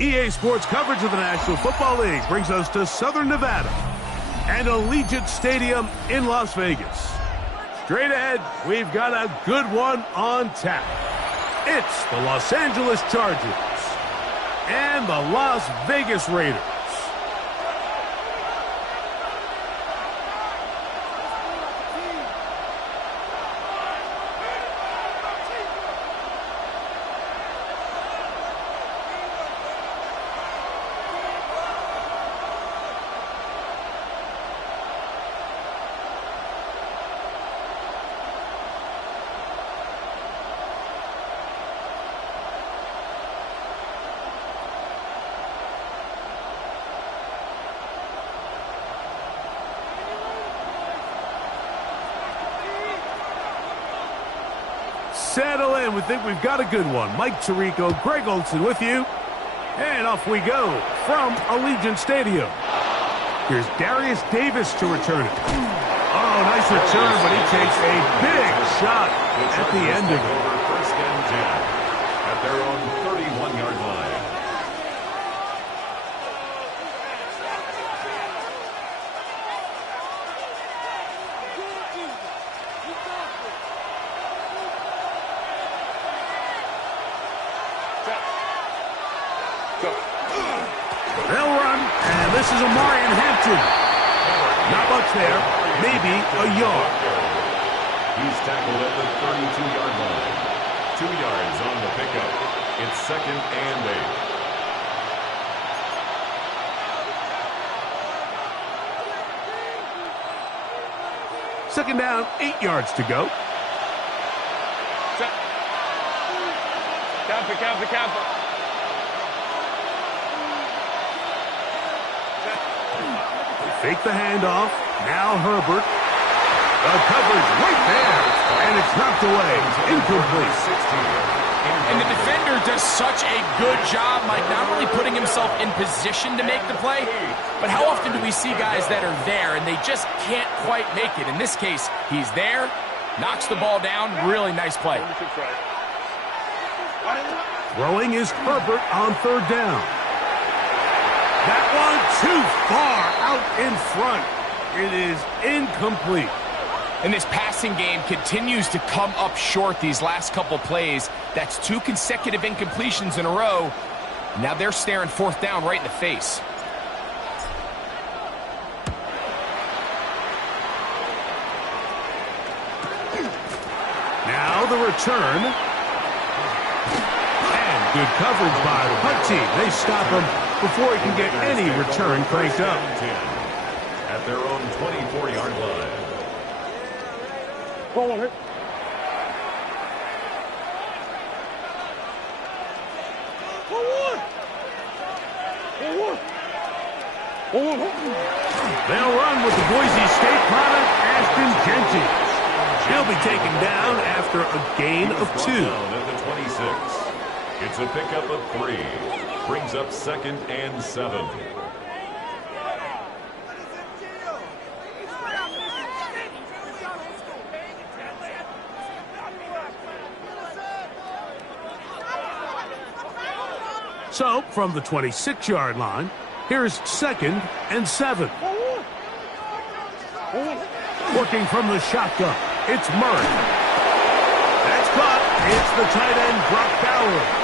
EA Sports coverage of the National Football League brings us to Southern Nevada and Allegiant Stadium in Las Vegas. Straight ahead, we've got a good one on tap. It's the Los Angeles Chargers and the Las Vegas Raiders. Settle in. We think we've got a good one. Mike Tirico, Greg Olson with you. And off we go from Allegiant Stadium. Here's Darius Davis to return it. Oh, nice return, but he takes a big shot at the end of it. First and 10 at their own 31-yard line. They'll run, and this is Amarian Hampton. Not much there, maybe a yard. He's tackled at the 32-yard line. 2 yards on the pickup. It's 2nd and 8. Second down, 8 yards to go. Camper. Fake the handoff. Now Herbert. The coverage right there. And it's knocked away. Incomplete. 16. And the defender does such a good job, Mike, not only putting himself in position to make the play, but how often do we see guys that are there and they just can't quite make it? In this case, he's there, knocks the ball down. Really nice play. Throwing is Herbert on third down. That one too far out in front. It is incomplete. And this passing game continues to come up short these last couple plays. That's 2 consecutive incompletions in a row. Now they're staring fourth down right in the face. Now the return. And good coverage by the punt team. They stop him before he can get any return cranked up. 10 at their own 24-yard line. They'll run with the Boise State product, Ashton Jenkins. He'll be taken down after a gain of 2. Down at the 26. It's a pickup of 3. Brings up 2nd and 7. So, from the 26-yard line, here's 2nd and 7. Working from the shotgun, it's Murray. That's caught. It's the tight end, Brock Bowers.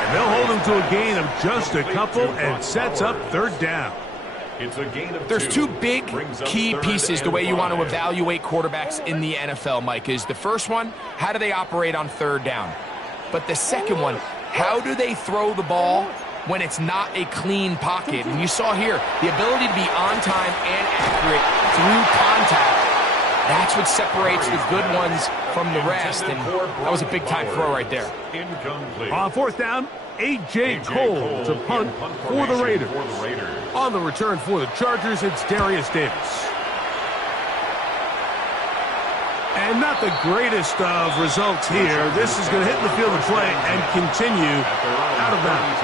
And they'll hold him to a gain of just a couple and sets up third down. It's a gain of 2. There's 2 big key pieces the way you want to evaluate quarterbacks in the NFL, Mike, is the first one, how do they operate on third down? But the second one, how do they throw the ball when it's not a clean pocket? And you saw here, the ability to be on time and accurate through contact. That's what separates the good ones from the rest, and that was a big-time throw right there. Incomplete. On fourth down, A.J. Cole to punt for the Raiders. On the return for the Chargers, it's Darius Davis. And not the greatest of results here. This is going to hit the field of play and continue out of bounds.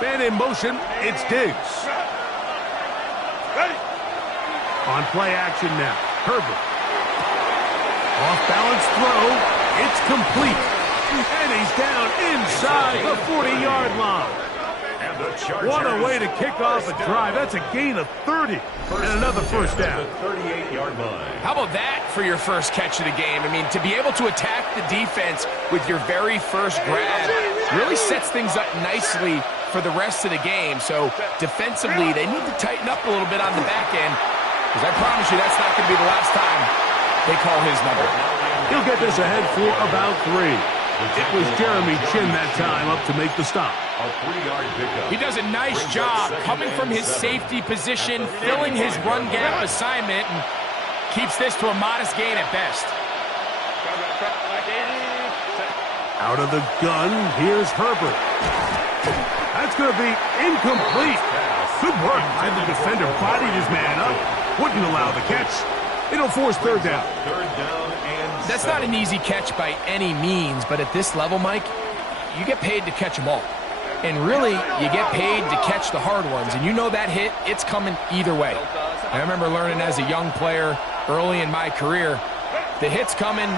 Man in motion, it's Diggs. On play action now, Herbert. Off-balance throw, it's complete. And he's down inside the 40-yard line. What a way to kick off a drive. That's a gain of 30 and another first down. 38-yard line. How about that for your first catch of the game? I mean, to be able to attack the defense with your very first grab really sets things up nicely for the rest of the game. So defensively, they need to tighten up a little bit on the back end, because I promise you that's not going to be the last time they call his number. He'll get this ahead for about 3. It was Jeremy Chin that time up to make the stop. A 3-yard pickup. He does a nice job coming from his safety position, filling his run gap assignment, and keeps this to a modest gain at best. Out of the gun, here's Herbert. That's going to be incomplete. Good work by the defender. Bodied his man up. Wouldn't allow the catch. It'll force third down. That's not an easy catch by any means, but at this level, Mike, you get paid to catch them all. And really, you get paid to catch the hard ones. And you know that hit, it's coming either way. I remember learning as a young player early in my career, the hit's coming,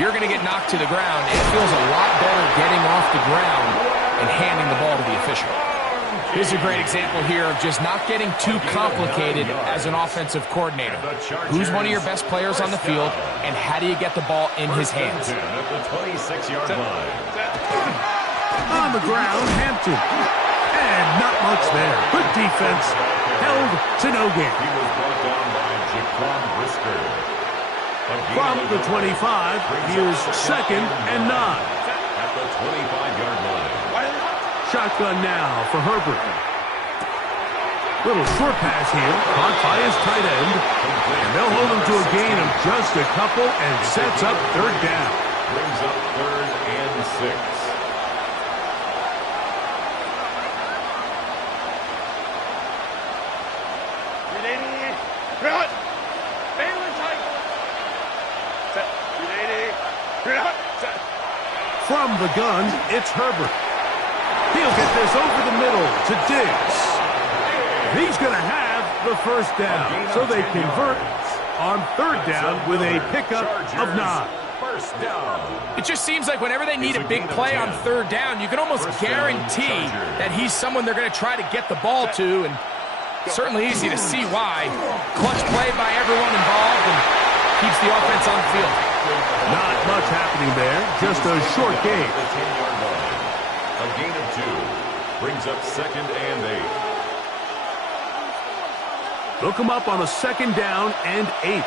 you're going to get knocked to the ground. It feels a lot better getting off the ground and handing the ball to the official. Here's a great example here of just not getting too complicated as an offensive coordinator. Who's one of your best players on the field, and how do you get the ball in his hands? At the 26-yard line. On the ground, Hampton. And not much there. Good defense. Held to no gain. He was brought down by Jaquan Brisker. From the 25, here's 2nd and 9. At the 25-yard line. Shotgun now for Herbert. Little short pass here, caught by his tight end. And they'll hold him to a gain of just a couple and sets up third down. Brings up 3rd and 6. From the gun, it's Herbert. He'll get this over the middle to Diggs. He's going to have the first down, so they convert on third down with a pickup of 9. First down. It just seems like whenever they need a big play on third down, you can almost guarantee that he's someone they're going to try to get the ball to, and certainly easy to see why. Clutch play by everyone involved and keeps the offense on the field. Not much happening there, just a short gain. The 10-yard line. A gain of 2. Brings up 2nd and 8. They'll come up on a 2nd down and 8.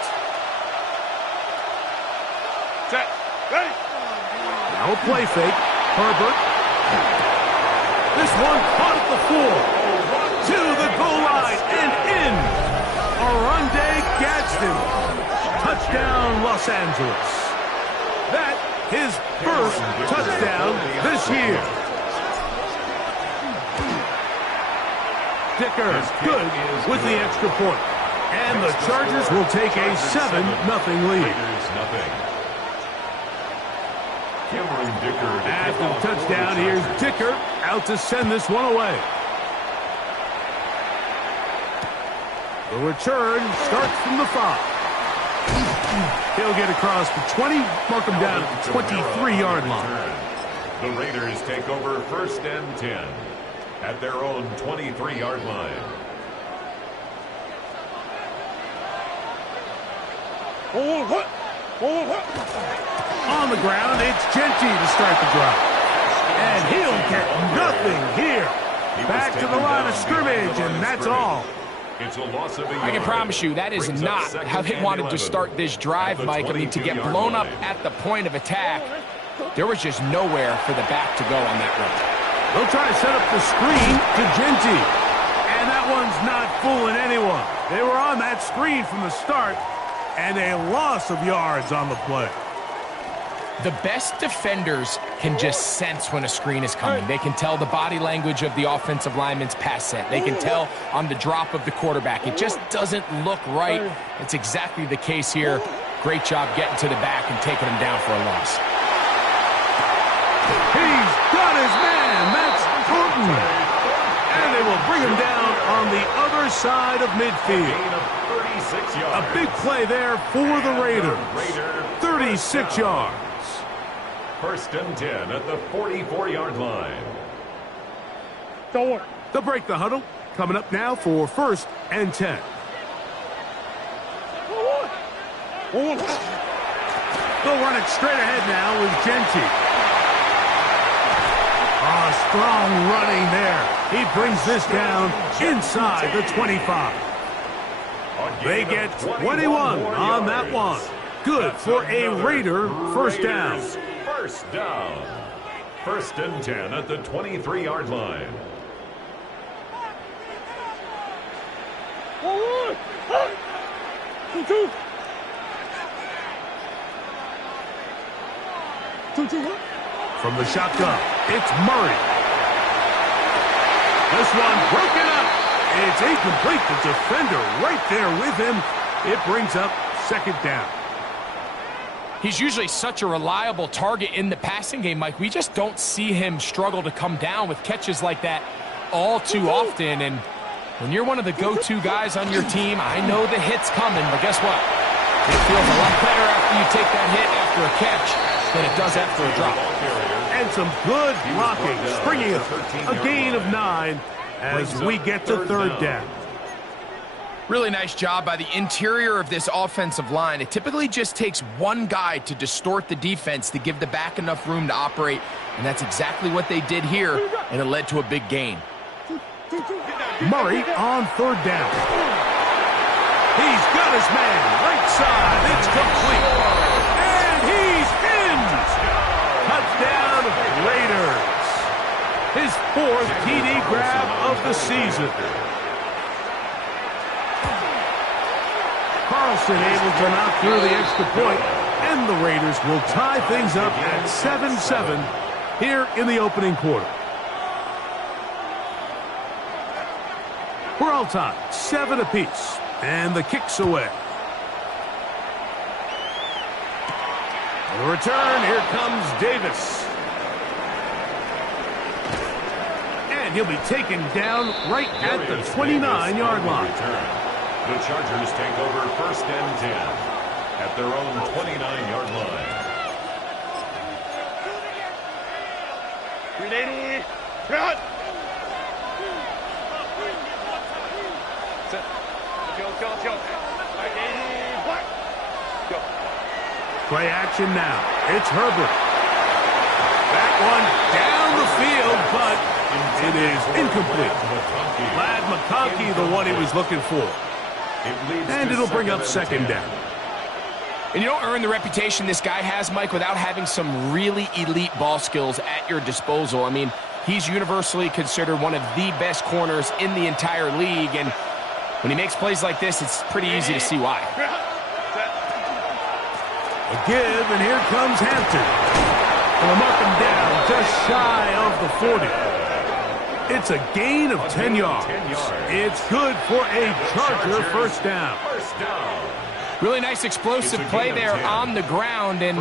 Set. Ready. Now a play fake. Herbert. This one caught at the 4. To the goal line and in. Arundé Gadsden. Touchdown, Los Angeles. That his first touchdown this year. Dicker good with the extra point. And the Chargers will take a 7-0 lead. After the touchdown, here's Dicker out to send this one away. The return starts from the 5. He'll get across the 20, mark him down at the 23-yard line. The Raiders take over 1st and 10 at their own 23-yard line. On the ground, it's Genty to start the drive. And he'll get nothing here. Back to the line of scrimmage, and that's all. It's a loss of a yard. I can promise you that is not how they wanted to start this drive, Mike. I mean, to get blown up at the point of attack, there was just nowhere for the back to go on that run. They'll try to set up the screen to Genty. And that one's not fooling anyone. They were on that screen from the start, and a loss of yards on the play. The best defenders can just sense when a screen is coming. They can tell the body language of the offensive lineman's pass set. They can tell on the drop of the quarterback. It just doesn't look right. It's exactly the case here. Great job getting to the back and taking him down for a loss. He's got his man. That's Thornton. And they will bring him down on the other side of midfield. A big play there for the Raiders. 36 yards. First and 10 at the 44-yard line. They'll break the huddle. Coming up now for first and 10. They'll run it straight ahead now with Genty. Strong running there. He brings this down inside the 25. They get 21 on that one. Good for a Raider first down. First down. First and 10 at the 23-yard line. From the shotgun, it's Murray. This one broken up. It's incomplete. The defender right there with him. It brings up second down. He's usually such a reliable target in the passing game, Mike. We just don't see him struggle to come down with catches like that all too often. And when you're one of the go-to guys on your team, I know the hit's coming, but guess what? It feels a lot better after you take that hit after a catch than it does after a drop. And some good blocking, springing up a gain of 9 as we get to third down. Really nice job by the interior of this offensive line. It typically just takes one guy to distort the defense to give the back enough room to operate, and that's exactly what they did here, and it led to a big gain. Murray on third down. He's got his man right side. It's complete. And he's in. Touchdown Raiders. His fourth TD grab of the season. Carlson able to knock through the extra point, and the Raiders will tie things up at 7-7 here in the opening quarter. We're all tied, 7 apiece, and the kick's away. The return, here comes Davis. And he'll be taken down right at the 29-yard line. The Chargers take over first and 10 at their own 29-yard line. Ready, cut. Play action now. It's Herbert. That one down the field, but it is incomplete. Ladd McConkey, the one he was looking for. And it'll bring up second down. And you don't earn the reputation this guy has, Mike, without having some really elite ball skills at your disposal. I mean, he's universally considered one of the best corners in the entire league, and when he makes plays like this, it's pretty easy to see why. A give, and here comes Hampton. They'll mark him down just shy of the 40. It's a gain of 10 yards. It's good for a Charger first down. Really nice explosive play there on the ground. And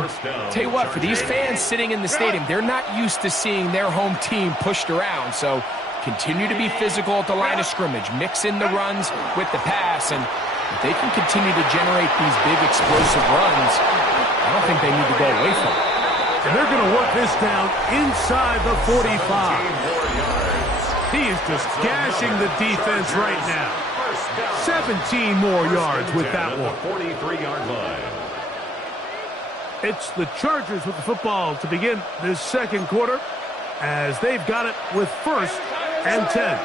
tell you what, for these fans sitting in the stadium, they're not used to seeing their home team pushed around. So continue to be physical at the line of scrimmage. Mix in the runs with the pass. And if they can continue to generate these big explosive runs, I don't think they need to go away from it. And they're going to work this down inside the 45. He is just gashing the defense right now. 17 more yards with that one. 43-yard line. It's the Chargers with the football to begin this second quarter as they've got it with first and 10.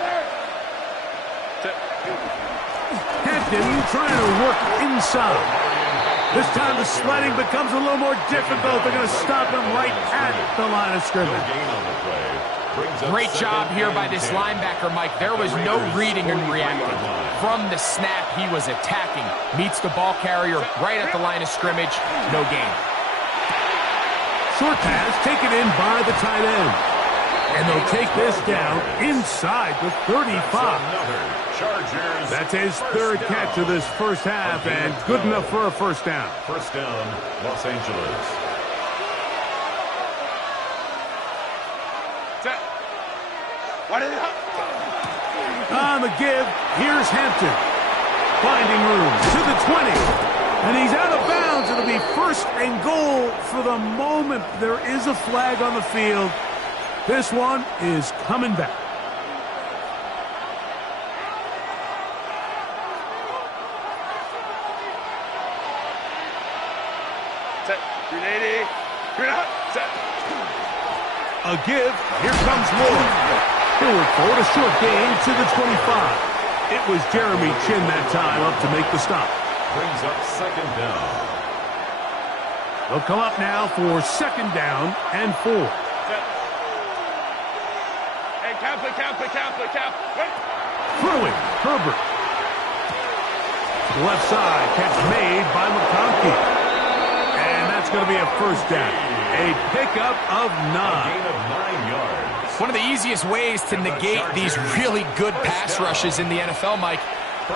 Hampton trying to work inside. This time the sledding becomes a little more difficult. They're going to stop him right at the line of scrimmage. Great job here by this linebacker, Mike. There was no reading and reacting. From the snap, he was attacking. Meets the ball carrier right at the line of scrimmage. No gain. Short pass taken in by the tight end. And they'll take this down inside the 35. That's his third catch of this first half, and good enough for a first down. First down, Los Angeles. On the give, here's Hampton. Finding room to the 20. And he's out of bounds. It'll be first and goal for the moment. There is a flag on the field. This one is coming back. Set. 380. Set. A give. Here comes Ward. Forward forward, a short gain to the 25. It was Jeremy Chin that time up to make the stop. Brings up second down. They'll come up now for second down and 4. Hey, cap. Wait. Throwing, Herbert. To the left side, catch made by McConkey. And that's going to be a first down. A pickup of 9. Gain of 9 yards. One of the easiest ways to negate these really good pass rushes in the NFL, Mike,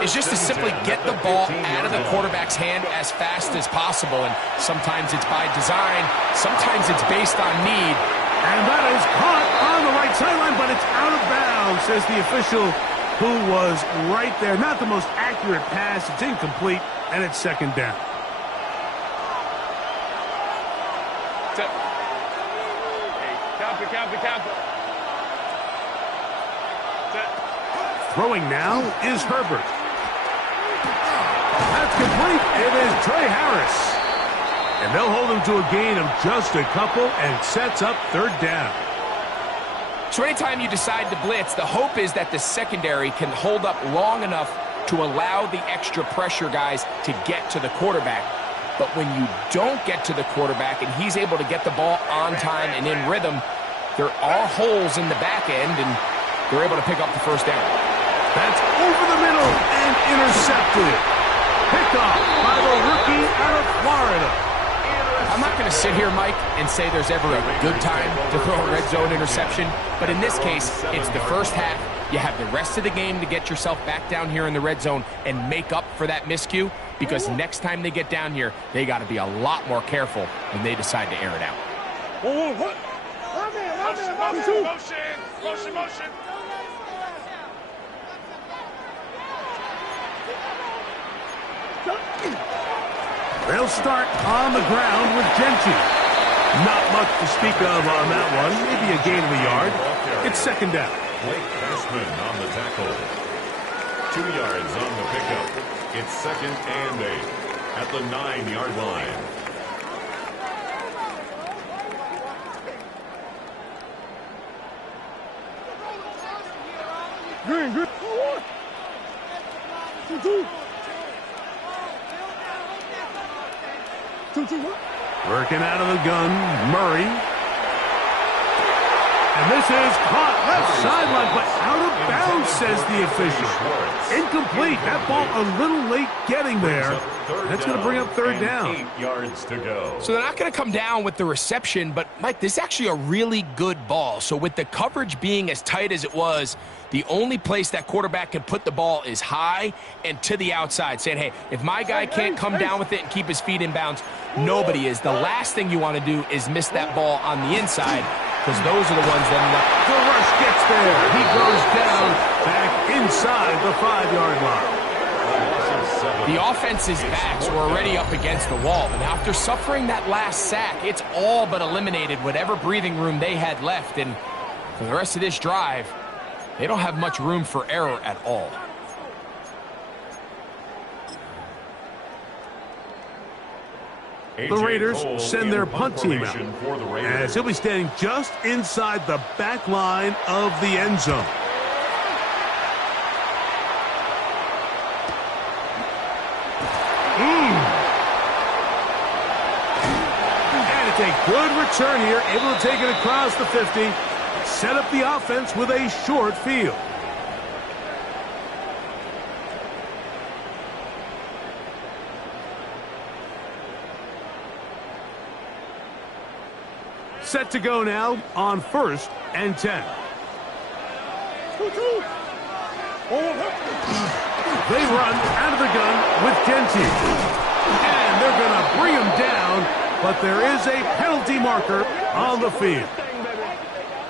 is just to simply get the ball out of the quarterback's hand as fast as possible. And sometimes it's by design, sometimes it's based on need. And that is caught on the right sideline, but it's out of bounds, says the official who was right there. Not the most accurate pass. It's incomplete, and it's second down. Hey, cap. Throwing now is Herbert. That's complete. It is Trey Harris. And they'll hold him to a gain of just a couple, and it sets up third down. So anytime you decide to blitz, the hope is that the secondary can hold up long enough to allow the extra pressure guys to get to the quarterback. But when you don't get to the quarterback and he's able to get the ball on time and in rhythm, there are holes in the back end, and they're able to pick up the first down. That's over the middle and intercepted. Picked off by the rookie out of Florida. I'm not going to sit here, Mike, and say there's ever a good time to throw a red zone interception, but in this case, it's the first half. You have the rest of the game to get yourself back down here in the red zone and make up for that miscue, because next time they get down here, they got to be a lot more careful when they decide to air it out. Motion. They'll start on the ground with Genty. Not much to speak of on that one. Maybe a gain of a yard. It's second down. Blake Cashman on the tackle. 2 yards on the pickup. It's second and 8 at the 9-yard line. Green. 2-2. Working out of the gun, Murray. And this is caught left sideline, but out of bounds, says the official. Incomplete. That ball a little late getting there. That's going to bring up third down. 8 yards to go. So they're not going to come down with the reception, but, Mike, this is actually a really good ball. So with the coverage being as tight as it was, the only place that quarterback can put the ball is high and to the outside, saying, hey, if my guy can't come down with it and keep his feet in bounds, nobody is. The last thing you want to do is miss that ball on the inside, because those are the ones that end up. The rush gets there. He goes down back inside the 5-yard line. The offense's backs were already up against the wall, and after suffering that last sack, it's all but eliminated whatever breathing room they had left, and for the rest of this drive, they don't have much room for error at all. The Raiders send their punt team out, as he'll be standing just inside the back line of the end zone. And it's a good return here, able to take it across the 50, set up the offense with a short field. Set to go now on 1st and 10. They run out of the gun with Genty. And they're going to bring him down, but there is a penalty marker on the field.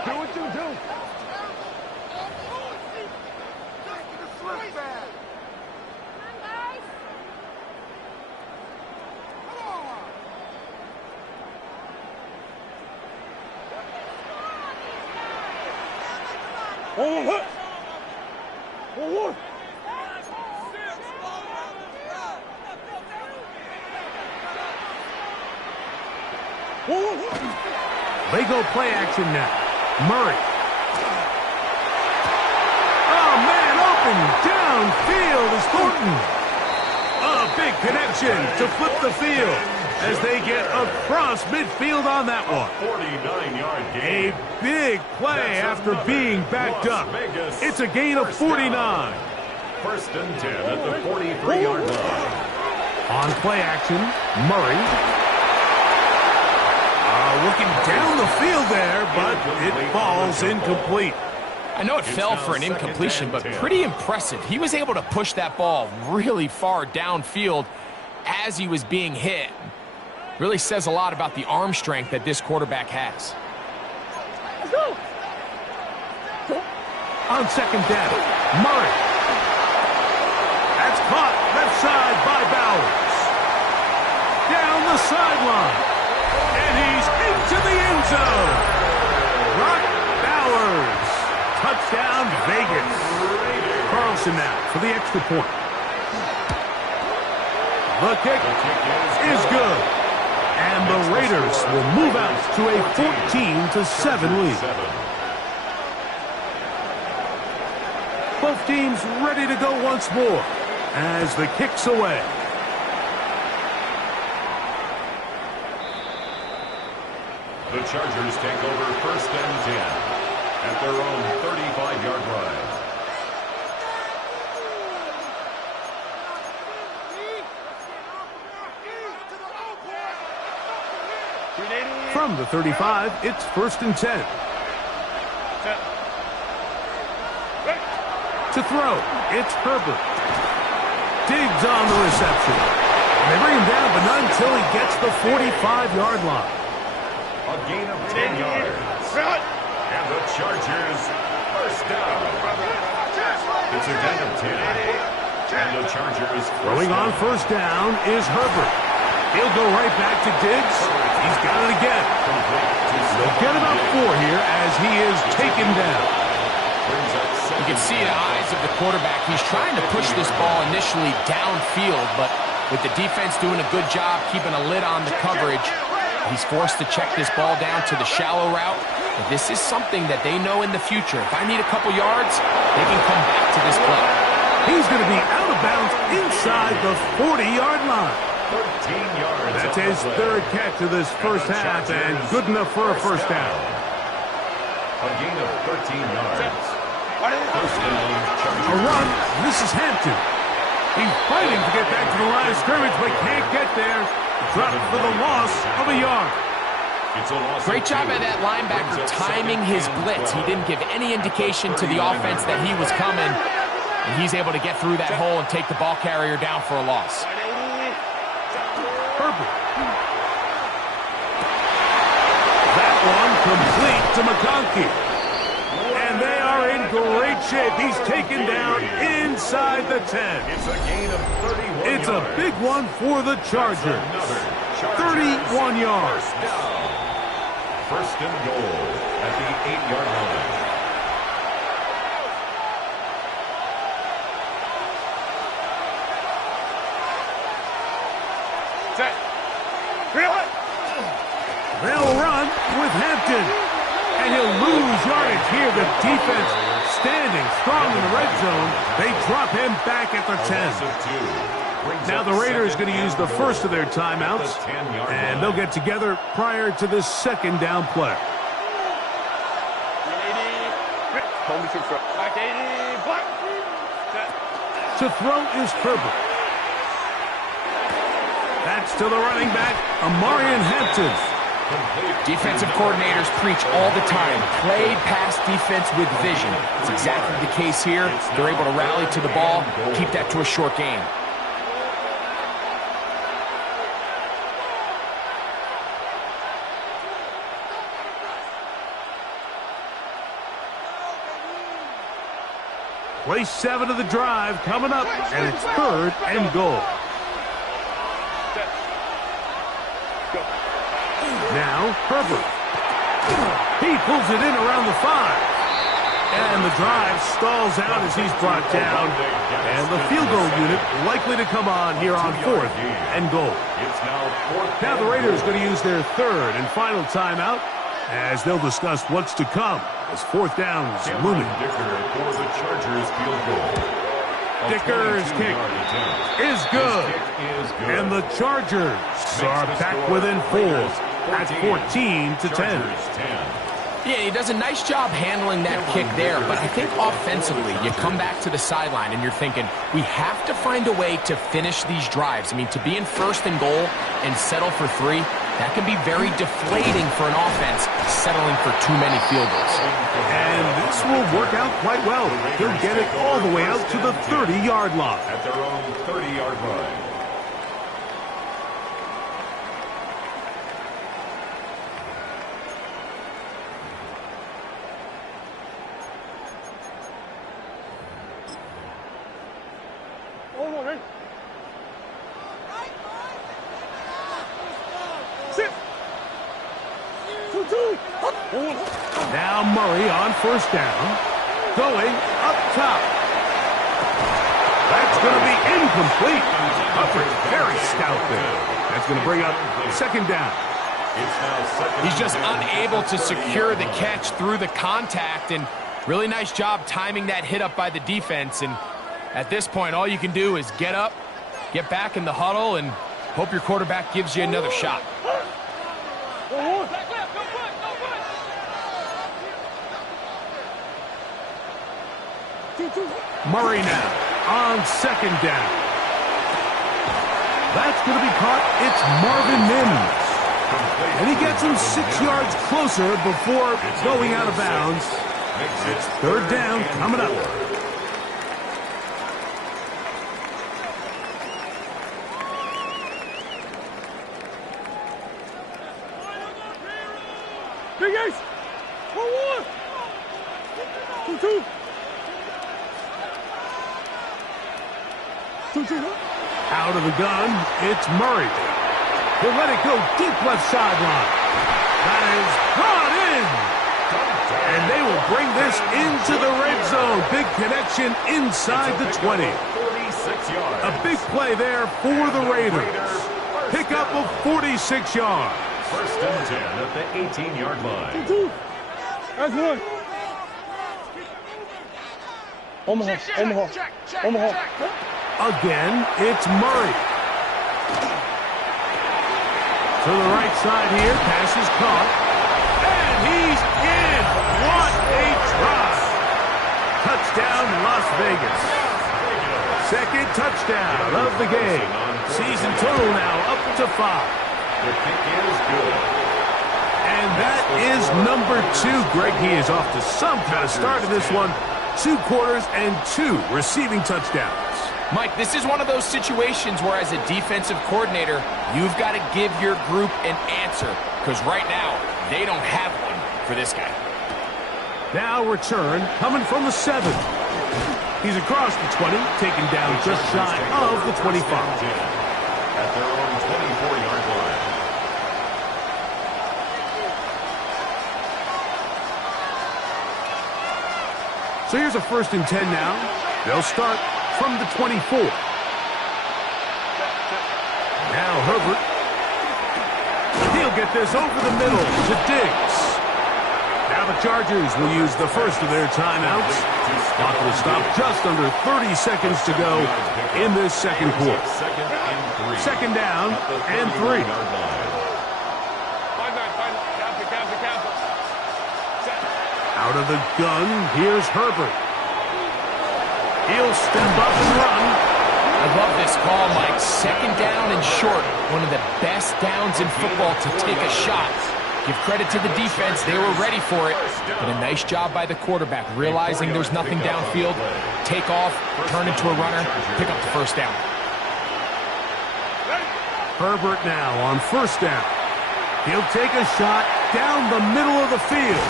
Do what you do. They go play action now. Murray. Oh, man, open downfield is Thornton. A big connection to flip the field as they get across midfield on that one. 49-yard gain. A big play after being backed up. It's a gain of 49. 1st and 10 at the 43-yard line. On play action, Murray. Looking down the field there, but it falls incomplete. I know it fell for an incompletion, but pretty impressive. He was able to push that ball really far downfield as he was being hit. Really says a lot about the arm strength that this quarterback has. On 2nd down, Murray. That's caught left side by Bowers. Down the sideline. And he's into the end zone. Brock Bowers. Touchdown, Vegas. Carlson now for the extra point. The kick is good. And the Raiders will move out to a 14-7 lead. Both teams ready to go once more as the kick's away. The Chargers take over 1st and 10 at their own 35-yard line. From the 35, it's 1st and 10. To throw, it's Herbert. Diggs on the reception. They bring him down, but not until he gets the 45-yard line. A gain of 10 yards. And the Chargers first down. It's a gain of 10. And the Chargers throwing on 1st down is Herbert. He'll go right back to Diggs. He's got it again. They'll get about 4 here as he is taken down. You can see the eyes of the quarterback. He's trying to push this ball initially downfield, but with the defense doing a good job keeping a lid on the coverage, he's forced to check this ball down to the shallow route. But this is something that they know in the future. If I need a couple yards, they can come back to this play. He's going to be out of bounds inside the 40-yard line. 13 yards. That's his 3rd catch of this first half, and good enough for a first down. A gain of 13 yards. A run. This is Hampton. He's fighting to get back to the line of scrimmage, but can't get there. Dropped for the loss of a yard. Great job by that linebacker timing his blitz. He didn't give any indication to the offense that he was coming, and he's able to get through that hole and take the ball carrier down for a loss. Herbert. That one complete to McConkey. And they are in great shape. He's taken down inside the 10. It's a gain of 31 It's a big one for the Chargers. 31 yards. First and goal at the 8-yard line. Set. They'll run with Hampton. And he'll lose yardage here. The defense standing strong in the red zone. They drop him back at the 10. Now the Raiders going to use the first of their timeouts. And they'll get together prior to the 2nd down play. To throw is Herbert. That's to the running back, Amarian Hampton. Defensive coordinators preach all the time, play pass defense with vision. It's exactly the case here. They're able to rally to the ball, keep that to a short game. Play 7 of the drive coming up, and it's 3rd and goal. Now, Herbert. He pulls it in around the 5. And the drive stalls out as he's brought down. And the field goal unit likely to come on here on 4th and goal. Now the Raiders going to use their 3rd and final timeout as they'll discuss what's to come as 4th down is looming. For the Chargers field goal. Dicker's kick is good. And the Chargers are back within 4 at 14-10. Yeah, he does a nice job handling that kick there, but I think offensively, you come back to the sideline and you're thinking, we have to find a way to finish these drives. I mean, to be in 1st and goal and settle for 3, that can be very deflating for an offense settling for too many field goals. And this will work out quite well. He'll get it all the way out to the 30-yard line. At their own 30-yard line. Now Murray on 1st down. Going up top. That's going to be incomplete. Hubbard very stout there. That's going to bring up 2nd down. He's just unable to secure the catch through the contact, and really nice job timing that hit up by the defense. And at this point, all you can do is get up, get back in the huddle, and hope your quarterback gives you another shot. Murray now on 2nd down. That's going to be caught. It's Marvin Mims. And he gets him 6 yards closer before going out of bounds. It's 3rd down coming up. Big Ace! 1-1! 2-2! 2-2. Out of the gun, it's Murray. He'll let it go deep left sideline. That is brought in. And they will bring this into the red zone. Big connection inside the 20. A big play there for the Raiders. Pick up of 46 yards. 1st and 10 at the 18-yard line. 2-2. That's 1. Omaha. Again, it's Murray. To the right side here, pass is caught. And he's in. What a try. Touchdown, Las Vegas. 2nd touchdown of the game. Season total now up to 5. The kick is good. And that is number 2. Greg, he is off to some kind of start in this one. 2 quarters and 2 receiving touchdowns. Mike, this is one of those situations where as a defensive coordinator, you've got to give your group an answer, because right now, they don't have one for this guy. Now return coming from the 7. He's across the 20, taken down just shy of the 25. At their own 24-yard line. So here's a 1st and 10 now. They'll start from the 24. Now Herbert. He'll get this over the middle to Diggs. Now the Chargers will use the first of their timeouts. Clock will stop just under 30 seconds to go in this 2nd quarter. 2nd down and 3. Out of the gun, here's Herbert. He'll step up and run. I love this call, Mike. 2nd down and short. One of the best downs in football to take a shot. Give credit to the defense. They were ready for it. But a nice job by the quarterback, realizing there's nothing downfield. Take off, turn into a runner, pick up the first down. Herbert now on first down. He'll take a shot down the middle of the field.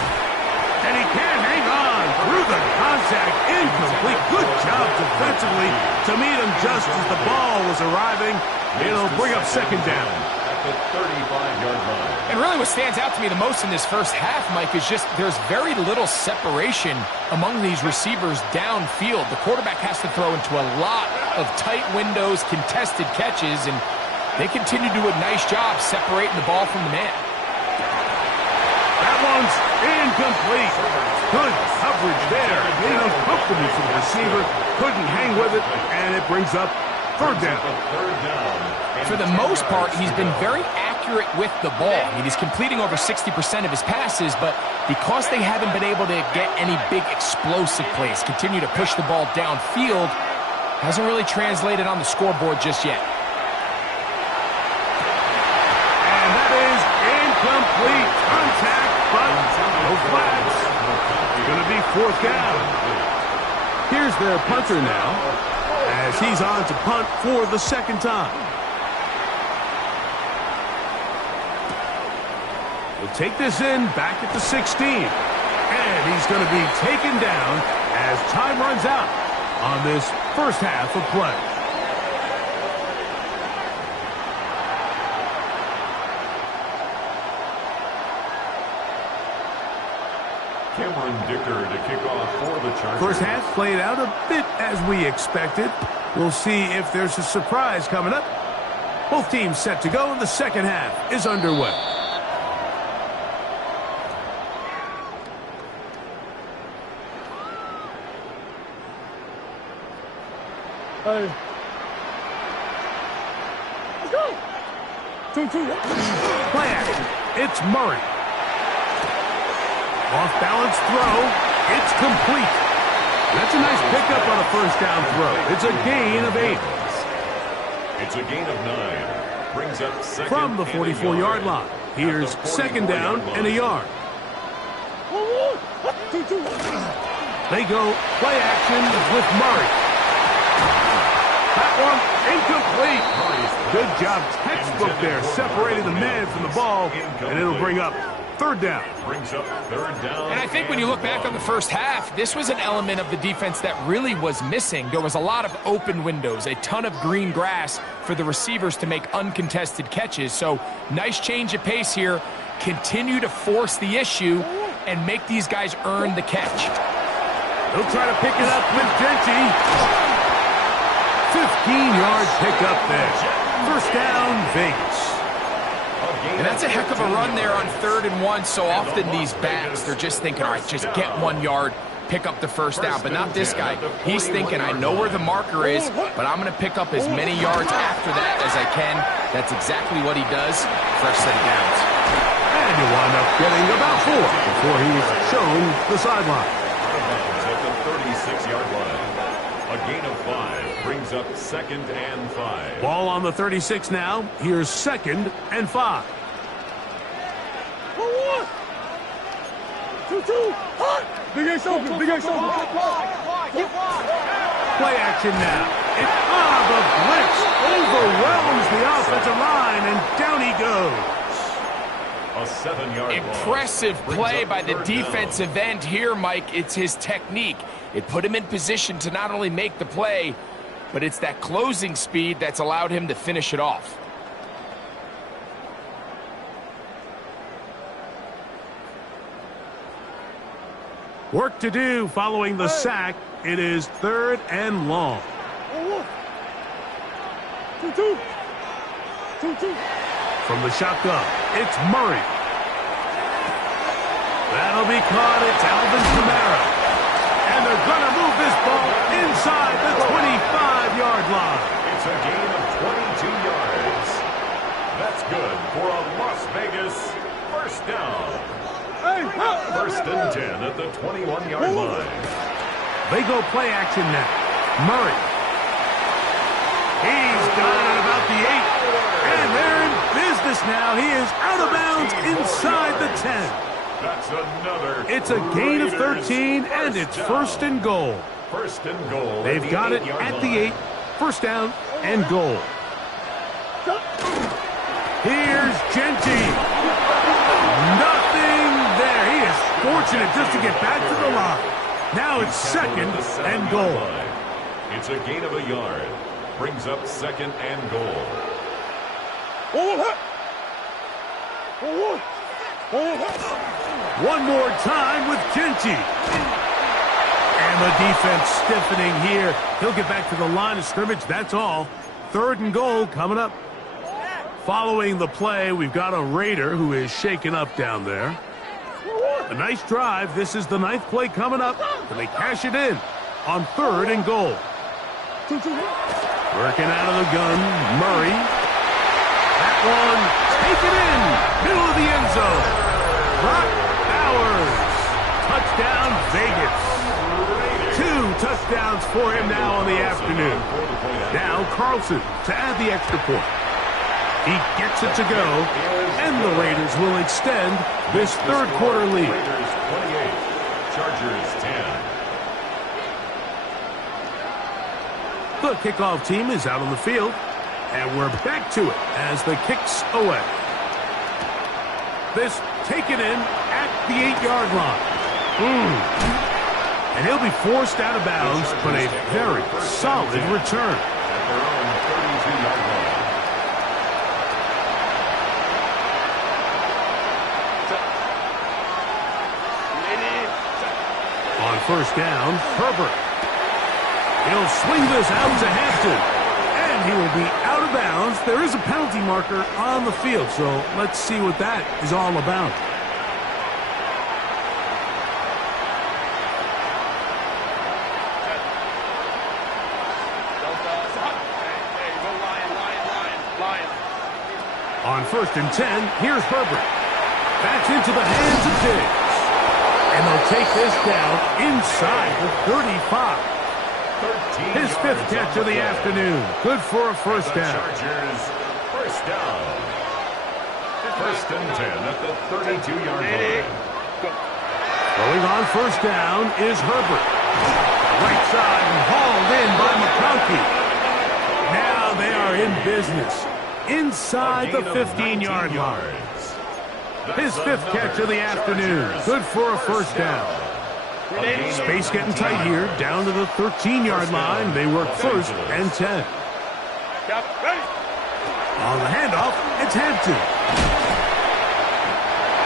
And he can't hang on through the contact. Incomplete. Good job defensively to meet him just as the ball was arriving. It'll bring up second down. At the 35-yard line. And really what stands out to me the most in this first half, Mike, is just there's very little separation among these receivers downfield. The quarterback has to throw into a lot of tight windows, contested catches, and they continue to do a nice job separating the ball from the man. That one's incomplete. Good coverage there. Made uncomfortable for the receiver. Couldn't hang with it, and it brings up third down. For the most part, he's been very accurate with the ball. I mean, he's completing over 60% of his passes, but because they haven't been able to get any big explosive plays, continue to push the ball downfield, hasn't really translated on the scoreboard just yet. And that is incomplete. Contact, but no flags. It's going to be fourth down. Here's their punter now, as he's on to punt for the second time. He'll take this in back at the 16. And he's going to be taken down as time runs out on this first half of play. Cameron Dicker to kick off for the Chargers. First half played out a bit as we expected. We'll see if there's a surprise coming up. Both teams set to go, and the second half is underway. Hey. Let's go. 2-2. Play action. It's Murray. Off-balance throw. It's complete. That's a nice pickup on a first down throw. It's a gain of 8. It's a gain of 9. Brings up second From the 44-yard line. Here's second down and a yard. 2-2. They go play action with Murray. That one incomplete. Good job, textbook there, separating the man from the ball, and it'll bring up third down. Brings up third down. And I think when you look back on the first half, this was an element of the defense that really was missing. There was a lot of open windows, a ton of green grass for the receivers to make uncontested catches. So nice change of pace here. Continue to force the issue and make these guys earn the catch. They'll try to pick it up with Genty. 15-yard pickup there. First down, Vegas. And that's a heck of a run there on 3rd and 1. So often these backs, they're just thinking, all right, just get 1 yard, pick up the first down. But not this guy. He's thinking, I know where the marker is, but I'm going to pick up as many yards after that as I can. That's exactly what he does. Fresh set of downs. And you wind up getting about 4 before he's shown the sideline. At the 36-yard line. A gain of 5 brings up second and 5. Ball on the 36 now. Here's second and 5. 1-1. 2-2. Big Ace open. Big Ace open. Play action now. The blitz overwhelms the offensive line, and down he goes. A 7-yard Impressive play by the defensive end here, Mike. It's his technique. It put him in position to not only make the play, but it's that closing speed that's allowed him to finish it off. Work to do following the sack. It is 3rd and long. 2-2. 2-2. From the shotgun, it's Murray. That'll be caught. It's Alvin Kamara. And they're going to move this ball inside the 25-yard line. It's a gain of 22 yards. That's good for a Las Vegas first down. First and 10 at the 21-yard line. They go play action now. Murray. He's done at about the 8. And they're in business this now. He is out of bounds inside the 10. That's another. It's a gain of 13, and it's first and goal. First and goal. They've got it at the 8. First down and goal. Here's Genty. Nothing there. He is fortunate just to get back to the line. Now it's second and goal. It's a gain of a yard. Brings up second and goal. One more time with Genty. And the defense stiffening here. He'll get back to the line of scrimmage. That's all. Third and goal coming up. Following the play, we've got a Raider who is shaken up down there. A nice drive. This is the 9th play coming up. And they cash it in on third and goal. Working out of the gun, Murray. That one, take it in. Middle of the end zone. Brock Bowers. Touchdown, Vegas. 2 touchdowns for him now on the afternoon. Now Carlson to add the extra point. He gets it to go, and the Raiders will extend this third quarter lead. Raiders 28, Chargers 10. The kickoff team is out on the field, and we're back to it as the kick's away. This taken in at the 8-yard line. And he'll be forced out of bounds, but a very solid return. At their own 32-yard line. On first down, Herbert. He'll swing this out to Hampton, and he will be out of bounds. There is a penalty marker on the field, so let's see what that is all about. On first and 10, here's Herbert. That's into the hands of Diggs. And they'll take this down inside the 35. His 5th catch of the afternoon. Good for a first down. Chargers, first down. First and 10 at the 32-yard line. Going on first down is Herbert. Right side and hauled in by McConkey. Now they are in business. Inside the 15-yard line. His 5th catch of the afternoon. Good for a first down. Space getting tight here. Down to the 13-yard line. They work first and 10. On the handoff, it's Hampton.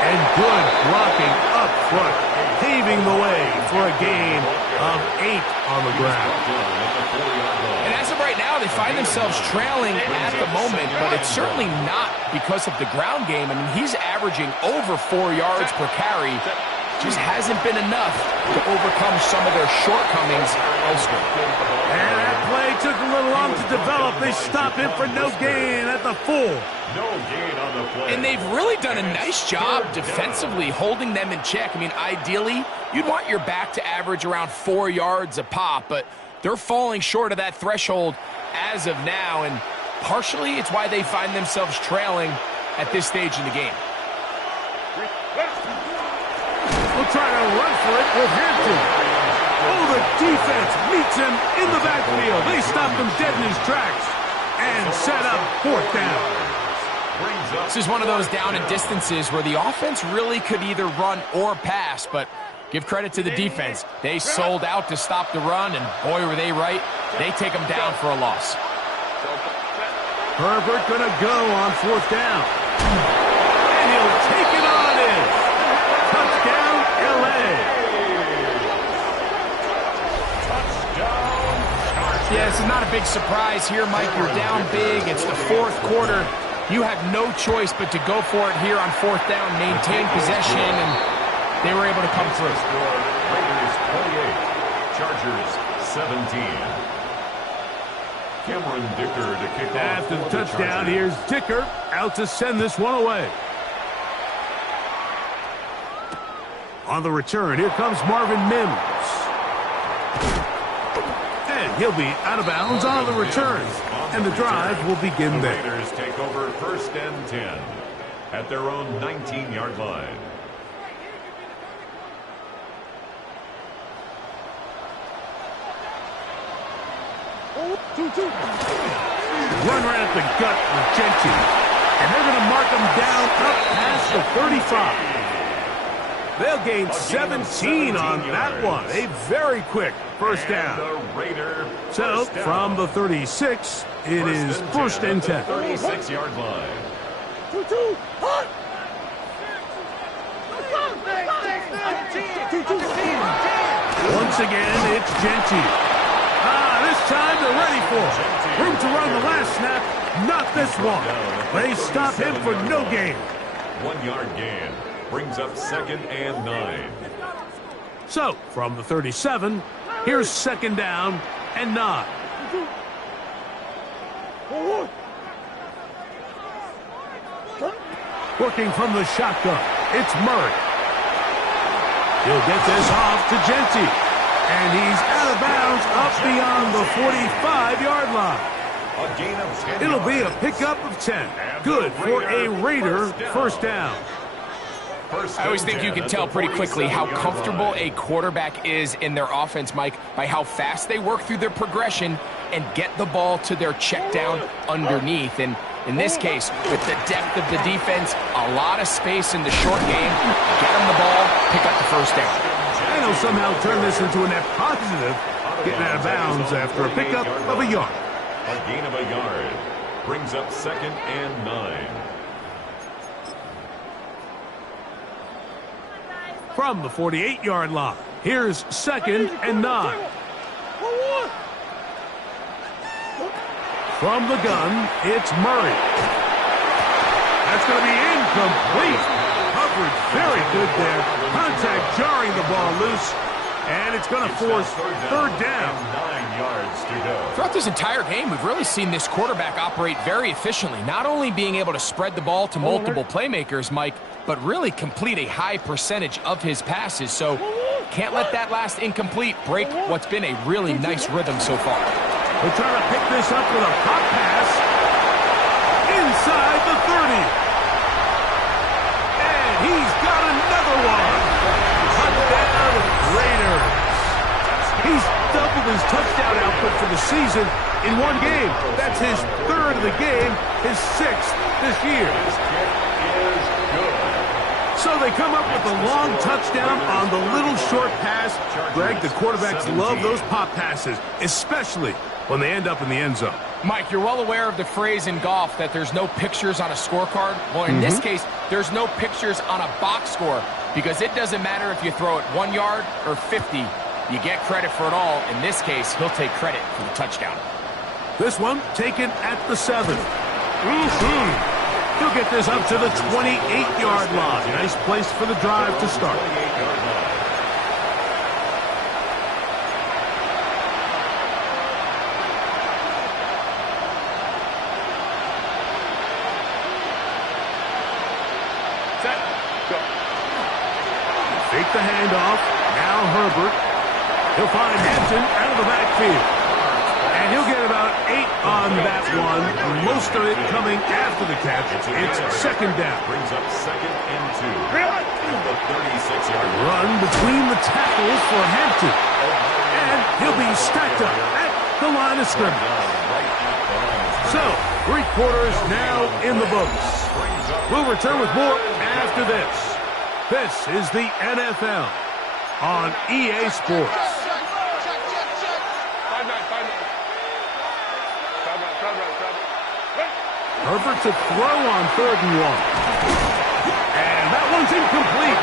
And good blocking up front. Paving the way for a gain of 8 on the ground. And as of right now, they find themselves trailing at the moment, but it's certainly not because of the ground game. I mean, he's averaging over 4 yards per carry. Just hasn't been enough to overcome some of their shortcomings elsewhere. And that play took a little long to develop. They stop him for no gain at the 4. No gain on the play. And they've really done a nice job defensively holding them in check. I mean, ideally, you'd want your back to average around 4 yards a pop, but they're falling short of that threshold as of now, and partially it's why they find themselves trailing at this stage in the game. We'll try to run for it with Hampton. Oh, the defense meets him in the backfield. They stop him dead in his tracks and set up fourth down. This is one of those down and distances where the offense really could either run or pass, but give credit to the defense. They sold out to stop the run, and boy, were they right. They take them down for a loss. Herbert going to go on fourth down. And he'll take it on in. Touchdown, L.A. Yeah, this is not a big surprise here, Mike. You're down big. It's the fourth quarter. You have no choice but to go for it here on fourth down, maintain possession, and they were able to come through. Raiders 28, Chargers 17. Cameron Dicker to kick off. After the touchdown, here's Dicker out to send this one away. On the return, here comes Marvin Mims. And he'll be out of bounds on the return. and the drive will begin The there. Raiders take over 1st and 10 at their own 19-yard line. Run right at the gut with Gentry. And they're going to mark him down up past the 35. They'll gain 17 on that one. A very quick first down. So, from the 36, it is 1st and 10. 36-yard line. Once again, it's Gentry. This time they're ready for it. Room to run the last snap, not this one. They stop him for no gain. 1-yard gain brings up 2nd and 9. So, from the 37, here's 2nd down and 9. Working from the shotgun, it's Murray. He'll get this off to Gentry. And he's out of bounds up beyond the 45-yard line. A gain of 10 It'll be a yards. pickup of 10. Good for a Raider first down. I always think you can tell pretty quickly how comfortable a quarterback is in their offense, Mike, by how fast they work through their progression and get the ball to their check down underneath. And in this case, with the depth of the defense, a lot of space in the short game, get them the ball, pick up the first down. And he'll somehow turn this into a net positive, getting out of bounds after a pickup of a yard. A gain of a yard brings up 2nd and 9. From the 48-yard line, here's 2nd and 9. From the gun, it's Murray. That's going to be incomplete. Coverage very good there. Contact jarring the ball loose. And it's going to force 3rd down. 9 yards to go. Throughout this entire game, we've really seen this quarterback operate very efficiently, not only being able to spread the ball to multiple playmakers, Mike, but really complete a high percentage of his passes. So can't let that last incomplete break what's been a really nice rhythm so far. We're trying to pick this up with a pop pass inside the 30. And he's got another one. Touchdown, Raiders. He's doubled his touchdown output for the season in one game. That's his 3rd of the game, his 6th this year. His kick is good. So they come up with a long touchdown on the little short pass. Greg, the quarterbacks love those pop passes, especially when they end up in the end zone. Mike, you're well aware of the phrase in golf that there's no pictures on a scorecard. Well, in this case, there's no pictures on a box score because it doesn't matter if you throw it 1 yard or 50. You get credit for it all. In this case, he'll take credit for the touchdown. This one taken at the 7. He'll get this up to the 28-yard line. Nice place for the drive to start. 28-yard line. Set. Go. Fake the handoff. Now Herbert. He'll find Hampton out of the backfield. And he'll get about 8 on that one. Most of it coming after the catch. It's 2nd down. Brings up 2nd and 2. At the 36-yard line. Run between the tackles for Hampton. And he'll be stacked up at the line of scrimmage. So, 3 quarters now in the books. We'll return with more after this. This is the NFL on EA Sports. Herbert to throw on 3rd and 1. And that one's incomplete.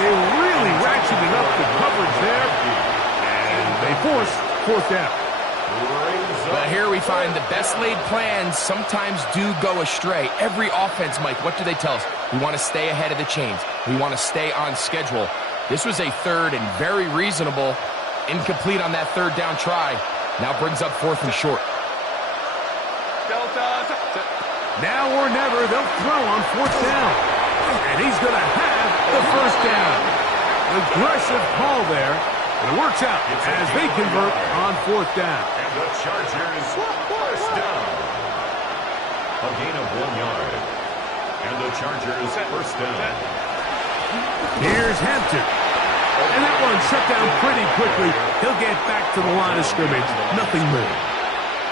They really ratcheted up the coverage there. And they force 4th down. Well, here we find the best laid plans sometimes do go astray. Every offense, Mike, what do they tell us? We want to stay ahead of the chains. We want to stay on schedule. This was a 3rd and very reasonable. Incomplete on that 3rd down try. Now brings up 4th and short. Now or never, they'll throw on 4th down. And he's going to have the 1st down. Aggressive call there. And it works out as they convert on 4th down. And the Chargers first down. A gain of 1 yard. And the Chargers first down. Here's Hampton. And that one shut down pretty quickly. He'll get back to the line of scrimmage. Nothing more.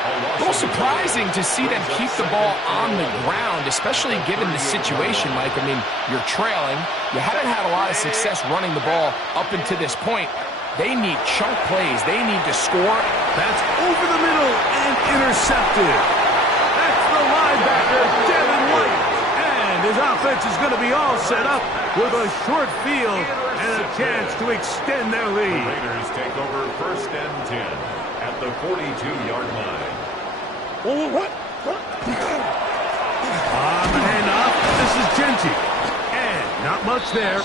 A little surprising to see them keep the ball on the ground, especially given the situation, Mike. I mean, you're trailing. You haven't had a lot of success running the ball up until this point. They need chunk plays. They need to score. That's over the middle and intercepted. That's the linebacker, Devin White. And his offense is going to be all set up with a short field and a chance to extend their The lead. Raiders take over 1st and 10 at the 42-yard line. Oh, what? On the handoff, this is Genty. And not much there.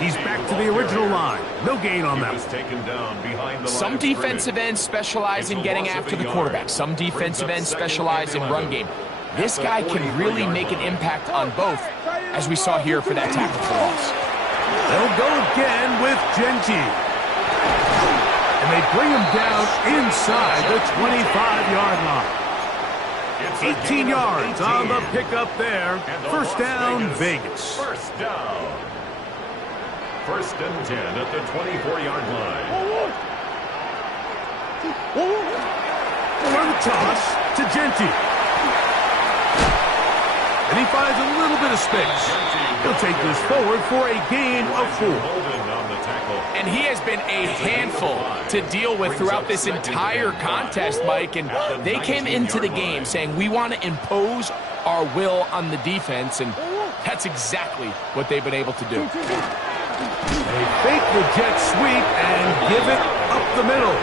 He's back to the original line. No gain on that. He was taken down behind the Some line of defensive scrimmage. ends specialize in getting after the quarterback. Some defensive ends specialize in run game. This guy can really make an impact on both, as we saw here for that tackle for loss. They'll go again with Genty. And they bring him down inside the 25-yard line. 18 yards on the pickup there. First down, Vegas. First down. 1st and 10 at the 24-yard line. Run toss to Genty. And he finds a little bit of space. He'll take this forward for a gain of 4. Holden on the tackle. And he has been a handful to deal with throughout this entire contest, Mike. And they came into the game saying, we want to impose our will on the defense. And that's exactly what they've been able to do. They fake the jet sweep and give it up the middle.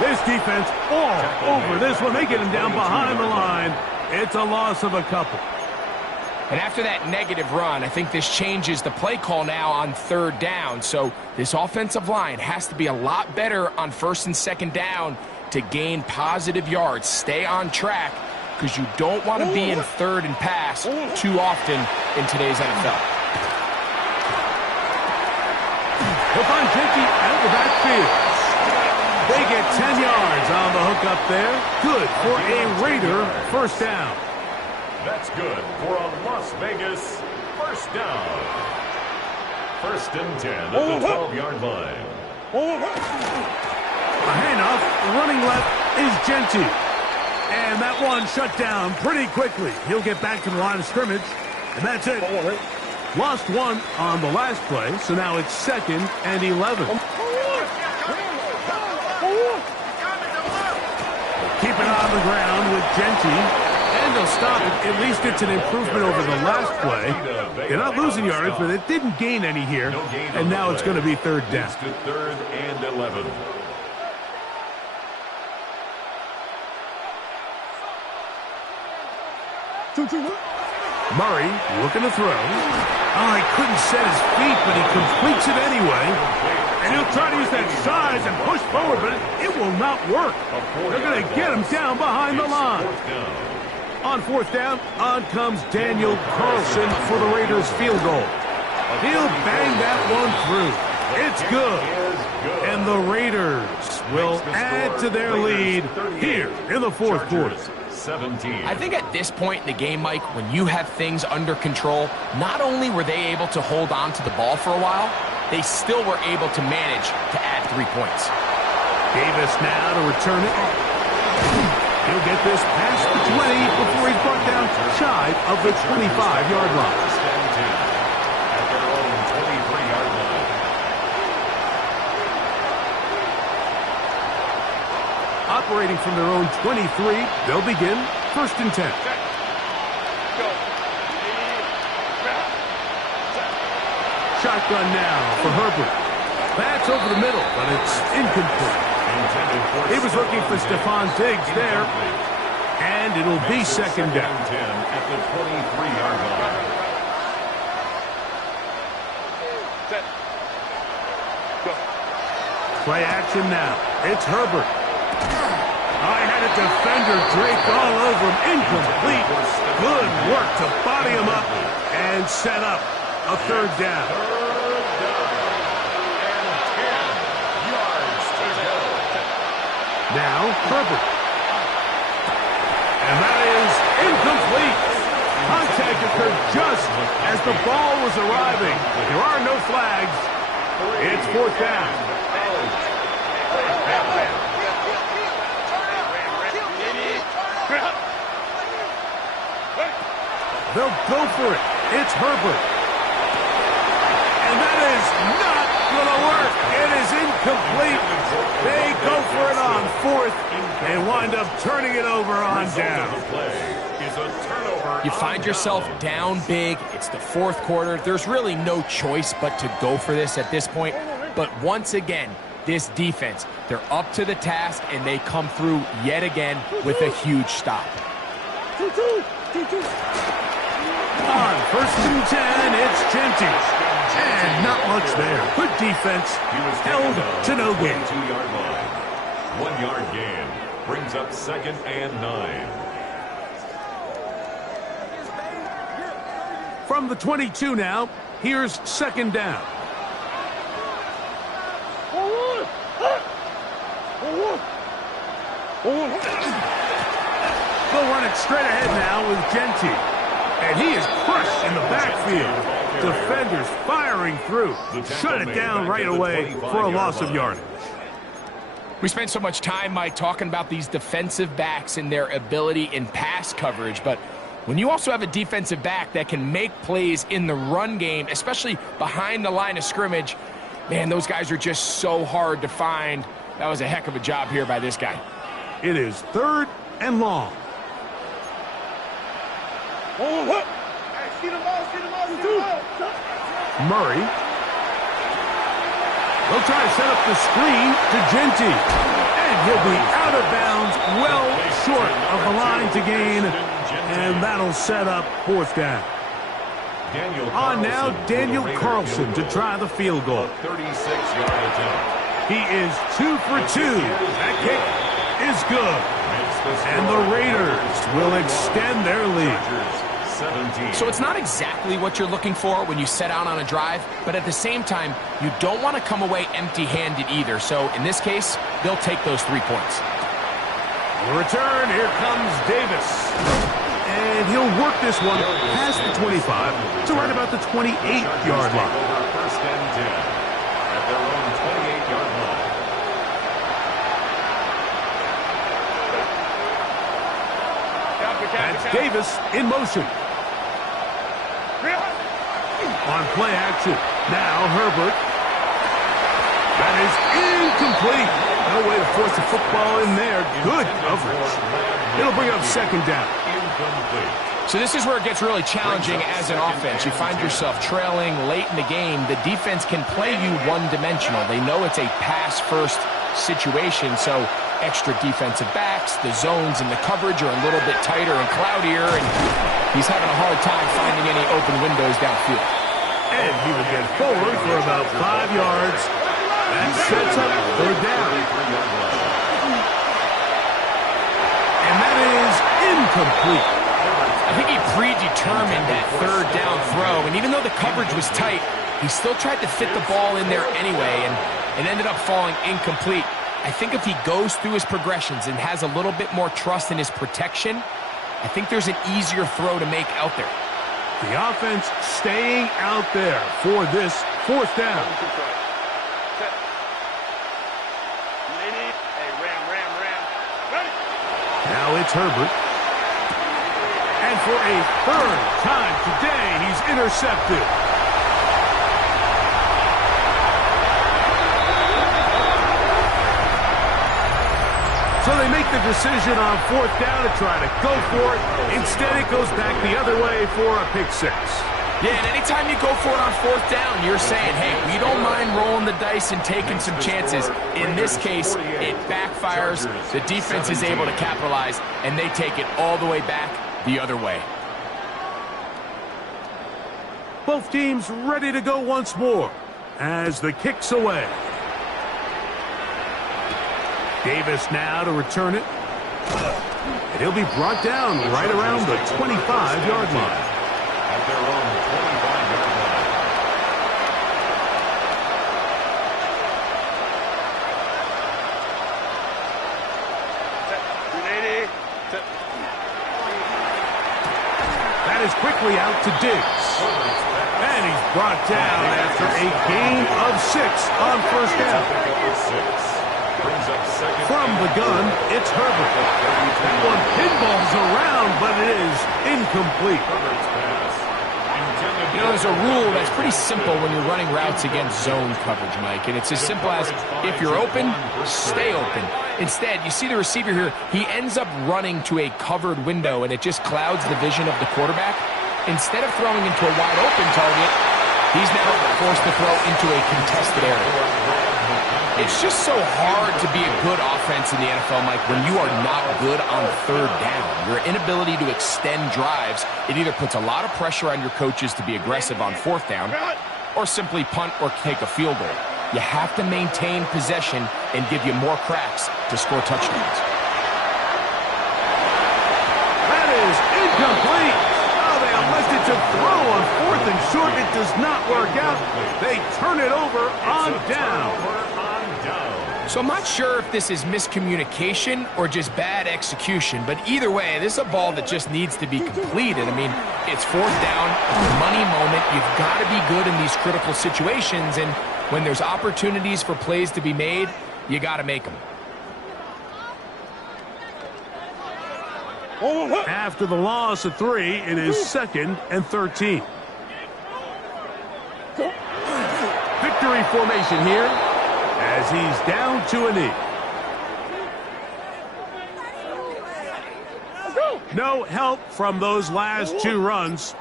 This defense all over this one. They get him down behind the line. It's a loss of a couple. And after that negative run, I think this changes the play call now on 3rd down. So this offensive line has to be a lot better on 1st and 2nd down to gain positive yards. Stay on track because you don't want to be in 3rd and pass too often in today's NFL. He'll find Genty out of the backfield. They get 10 yards on the hook up there. Good for a Raider first down. That's good for a Las Vegas first down. 1st and 10 at the 12-yard line. A handoff, running left is Genty. And that one shut down pretty quickly. He'll get back to the line of scrimmage, and that's it. Lost 1 on the last play, so now it's 2nd and 11. Keep it on the ground with Genty. And they'll stop it. At least it's an improvement over the last play. They're not losing yardage, but it didn't gain any here. And now it's going to be 3rd down. It's to 3rd and 11. Murray looking to throw. Oh, he couldn't set his feet, but he completes it anyway. And he'll try to use that size and push forward, but it will not work. They're going to get him down behind the line. On 4th down, on comes Daniel Carlson for the Raiders field goal. He'll bang that one through. It's good. And the Raiders will add to their lead here in the 4th quarter. 17. I think at this point in the game, Mike, when you have things under control, not only were they able to hold on to the ball for a while, they still were able to manage to add 3 points. Davis now to return it. He'll get this past the 20 before he's brought down shy of the 25-yard line. At their own 23-yard line. Operating from their own 23, they'll begin 1st and 10. Shotgun now for Herbert. That's over the middle, but it's incomplete. He was looking for Stephon Diggs there, and it'll be 2nd down. 10 at the 23-yard line. Play action now. It's Herbert. I had a defender draped all over him. Incomplete. Good work to body him up and set up a 3rd down. 3rd down and 10 yards Now, Herbert. And that is incomplete. Contact occurred just as the ball was arriving. There are no flags. It's fourth down. They'll go for it. It's Herbert. And that is not going to work. It is incomplete. They go for it on fourth and wind up turning it over on down. You find yourself down big. It's the fourth quarter. There's really no choice but to go for this at this point. But once again, this defense, they're up to the task, and they come through yet again with a huge stop. On first and 10, it's Genty. And not much there. Good defense. Held to no gain. 2-yard line. 1 yard gain. Brings up 2nd and 9. From the 22 now, here's 2nd down. They'll run it straight ahead now with Genty. And he is crushed in the backfield. Defenders firing through. Shut it down right away for a loss of yardage. We spent so much time, Mike, talking about these defensive backs and their ability in pass coverage, but when you also have a defensive back that can make plays in the run game, especially behind the line of scrimmage, man, those guys are just so hard to find. That was a heck of a job here by this guy. It is 3rd and long. Murray. They'll try to set up the screen to Genty. And he'll be out of bounds, well short of the line to gain. And that'll set up 4th down. On now, Daniel Carlson to try the field goal. 36-yard attempt. He is 2 for 2. That kick is good. And the Raiders will extend their lead. 17. So it's not exactly what you're looking for when you set out on a drive, but at the same time, you don't want to come away empty-handed either. So in this case, they'll take those 3 points. The return, here comes Davis. And he'll work this one past the 25 to right about the 28-yard line. First and 10 at their own 28-yard line. That's Davis in motion. On play action. Now Herbert. That is incomplete. No way to force the football in there. Good coverage. It'll bring up 2nd down. So this is where it gets really challenging as an offense. You find yourself trailing late in the game. The defense can play you one-dimensional. They know it's a pass-first situation, so extra defensive backs, the zones and the coverage are a little bit tighter and cloudier, and he's having a hard time finding any open windows downfield. And he will get forward for about 5 yards. That sets up 3rd down. And that is incomplete. I think he predetermined that 3rd down throw, and even though the coverage was tight, he still tried to fit the ball in there anyway, and it ended up falling incomplete. I think if he goes through his progressions and has a little bit more trust in his protection, I think there's an easier throw to make out there. The offense staying out there for this 4th down. Now it's Herbert. And for a 3rd time today, he's intercepted. So they make the decision on 4th down to try to go for it. Instead, it goes back the other way for a pick 6. Yeah, and anytime you go for it on 4th down, you're saying, hey, we don't mind rolling the dice and taking some chances. In this case, it backfires. The defense is able to capitalize, and they take it all the way back the other way. Both teams ready to go once more as the kick's away. Davis now to return it. And he'll be brought down right around the 25-yard line. At their own 25-yard line. That is quickly out to Diggs. And he's brought down after a gain of 6 on first down. From the gun, it's Herbert. That one pinballs around, but it is incomplete. You know, there's a rule that's pretty simple when you're running routes against zone coverage, Mike, and it's as simple as if you're open, stay open. Instead, you see the receiver here, he ends up running to a covered window, and it just clouds the vision of the quarterback. Instead of throwing into a wide open target, he's now forced to throw into a contested area. It's just so hard to be a good offense in the NFL, Mike, when you are not good on third down. Your inability to extend drives, it either puts a lot of pressure on your coaches to be aggressive on fourth down or simply punt or take a field goal. You have to maintain possession and give you more cracks to score touchdowns. That is incomplete. Oh, they elected to throw on 4th and short. It does not work out. They turn it over on down. So I'm not sure if this is miscommunication or just bad execution, but either way, this is a ball that just needs to be completed. I mean, it's 4th down, money moment. You've got to be good in these critical situations, and when there's opportunities for plays to be made, you got to make them. After the loss of 3, it is 2nd and 13. Victory formation here as he's down to a knee. No help from those last 2 runs.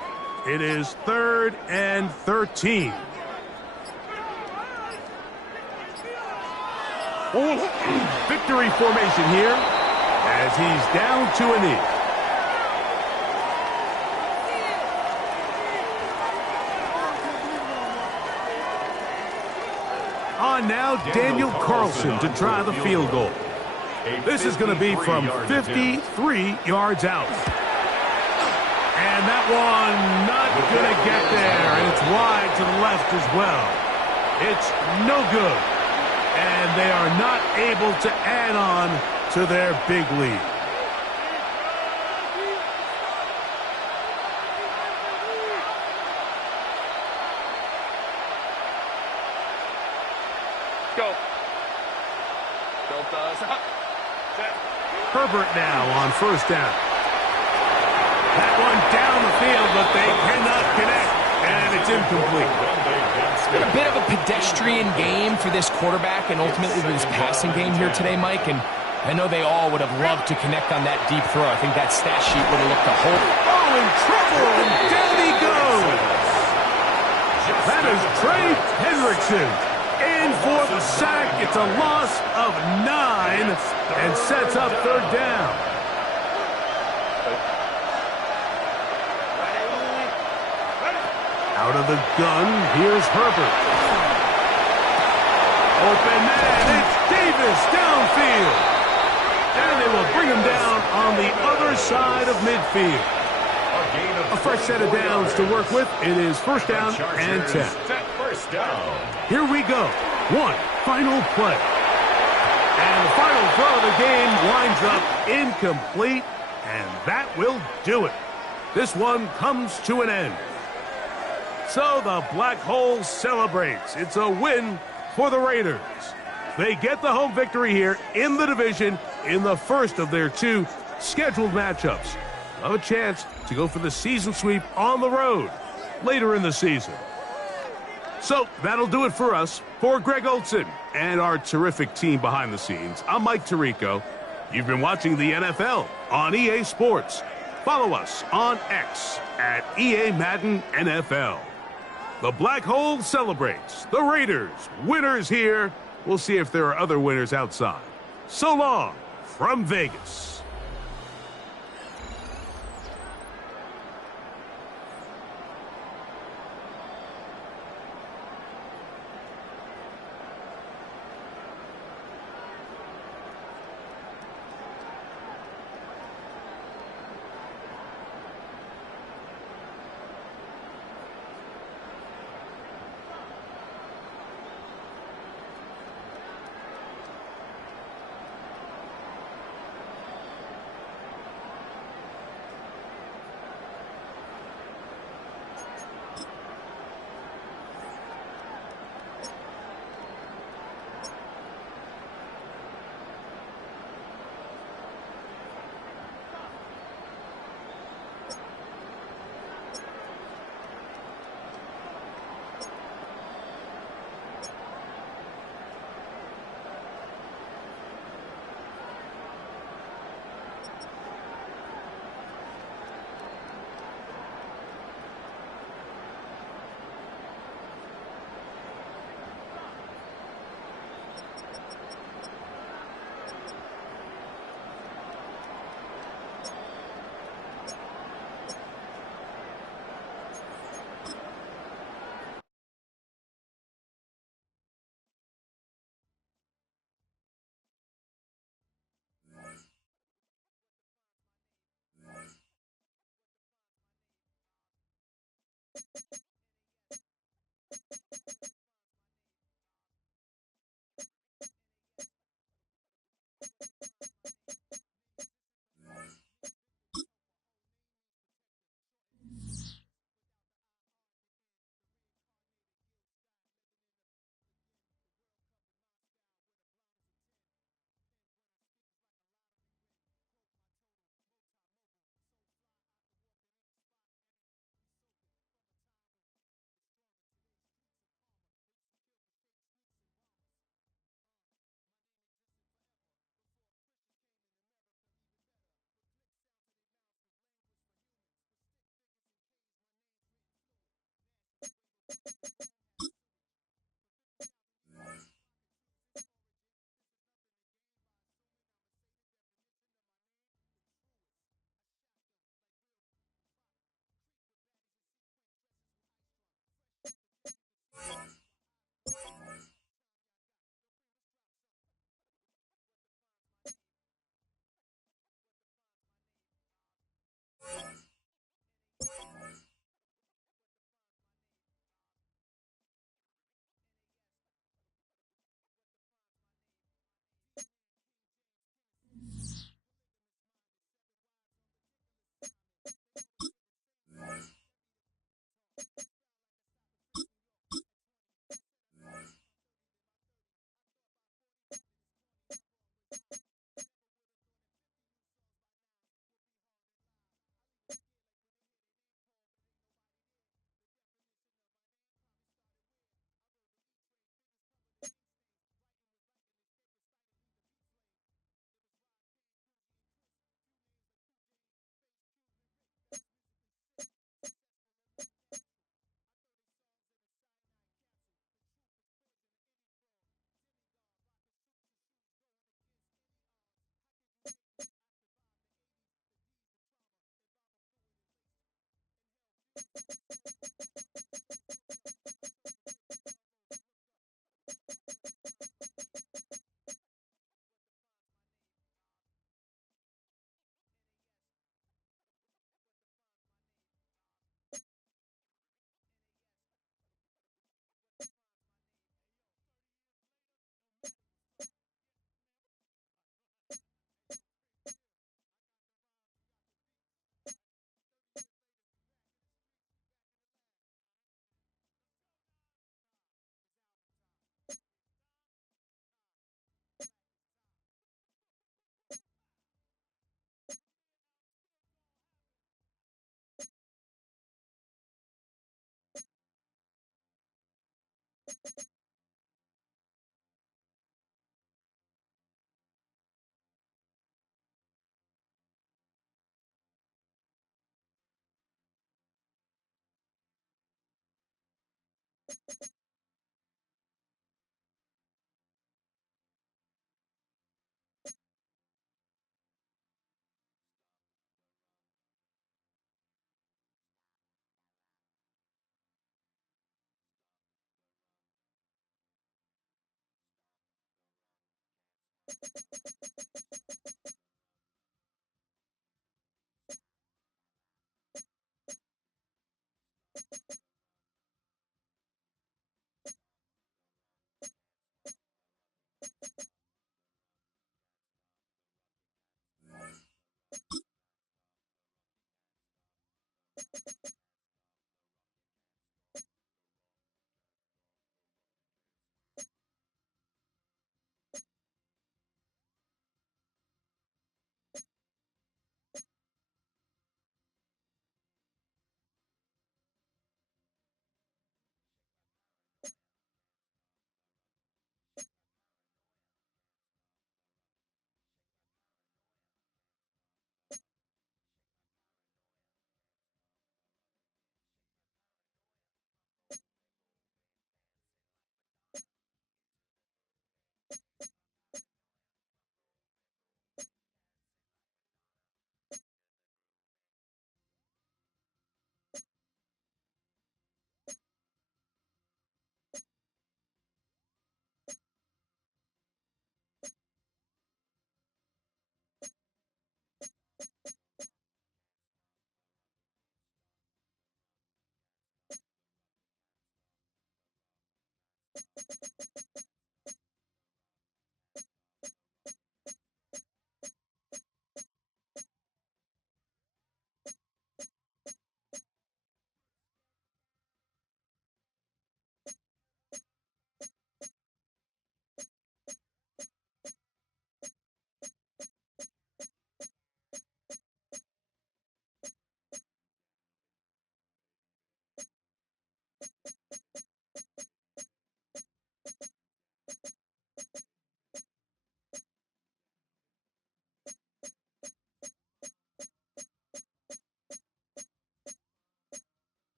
It is 3rd and 13. Victory formation here as he's down to a knee. On now, Daniel Carlson to try the field goal. This is going to be from 53 yards out. And that one not going to get there, and it's wide to the left as well. It's no good, and they are not able to add on to their big lead. Herbert now on first down. That one down the field, but they cannot connect, and it's incomplete. It's been a bit of a pedestrian game for this quarterback and ultimately this passing game here today, Mike, and I know they all would have loved to connect on that deep throw. I think that stat sheet would have looked a whole... Oh, in trouble, and down he goes. That is Trey Hendrickson. In for the sack. It's a loss of 9 and sets up 3rd down. Out of the gun, here's Herbert. Open man, it's Davis downfield. And they will bring him down on the other side of midfield. A fresh set of downs to work with. It is 1st down and 10. First down. Here we go. One final play. And the final throw of the game winds up incomplete, and that will do it. This one comes to an end. So the Black Hole celebrates. It's a win for the Raiders. They get the home victory here in the division in the first of their 2 scheduled matchups. They'll have a chance to go for the season sweep on the road later in the season. So that'll do it for us. For Greg Olson and our terrific team behind the scenes, I'm Mike Tirico. You've been watching the NFL on EA Sports. Follow us on X at EA Madden NFL. The Black Hole celebrates. The Raiders, winners here. We'll see if there are other winners outside. So long from Vegas.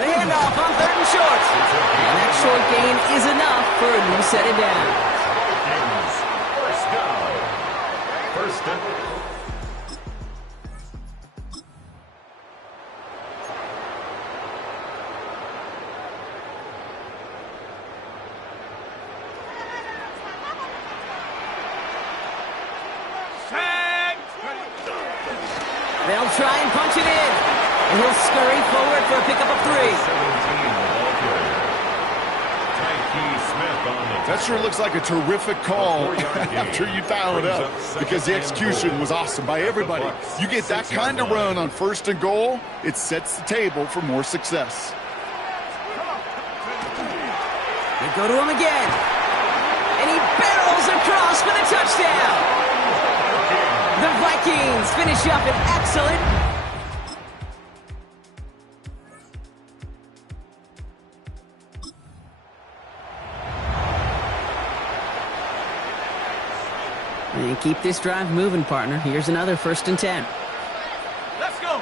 The handoff on 3rd and short. And that short gain is enough for a new set of down. First down. First and They'll try and punch it in. And he'll scurry forward for a pickup of 3. 17 ball player. Smith on the That sure looks like a terrific call after you dial it up, because the execution was awesome by everybody. You get that kind of run on 1st and goal, it sets the table for more success. They go to him again. And he barrels across for the touchdown. The Vikings finish up an excellent. And keep this drive moving, partner. Here's another 1st and 10. Let's go.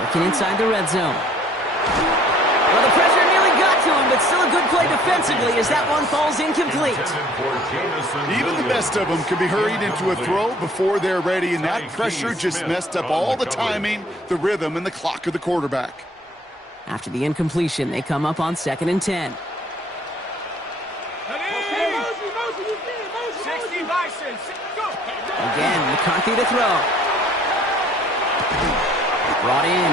Working inside the red zone. Well, the pressure nearly got to him, but still a good play defensively as that one falls incomplete. Even the best of them can be hurried into a throw before they're ready, and that pressure just messed up all the timing, the rhythm, and the clock of the quarterback. After the incompletion, they come up on 2nd and 10. Again, McCarthy to throw. Brought in.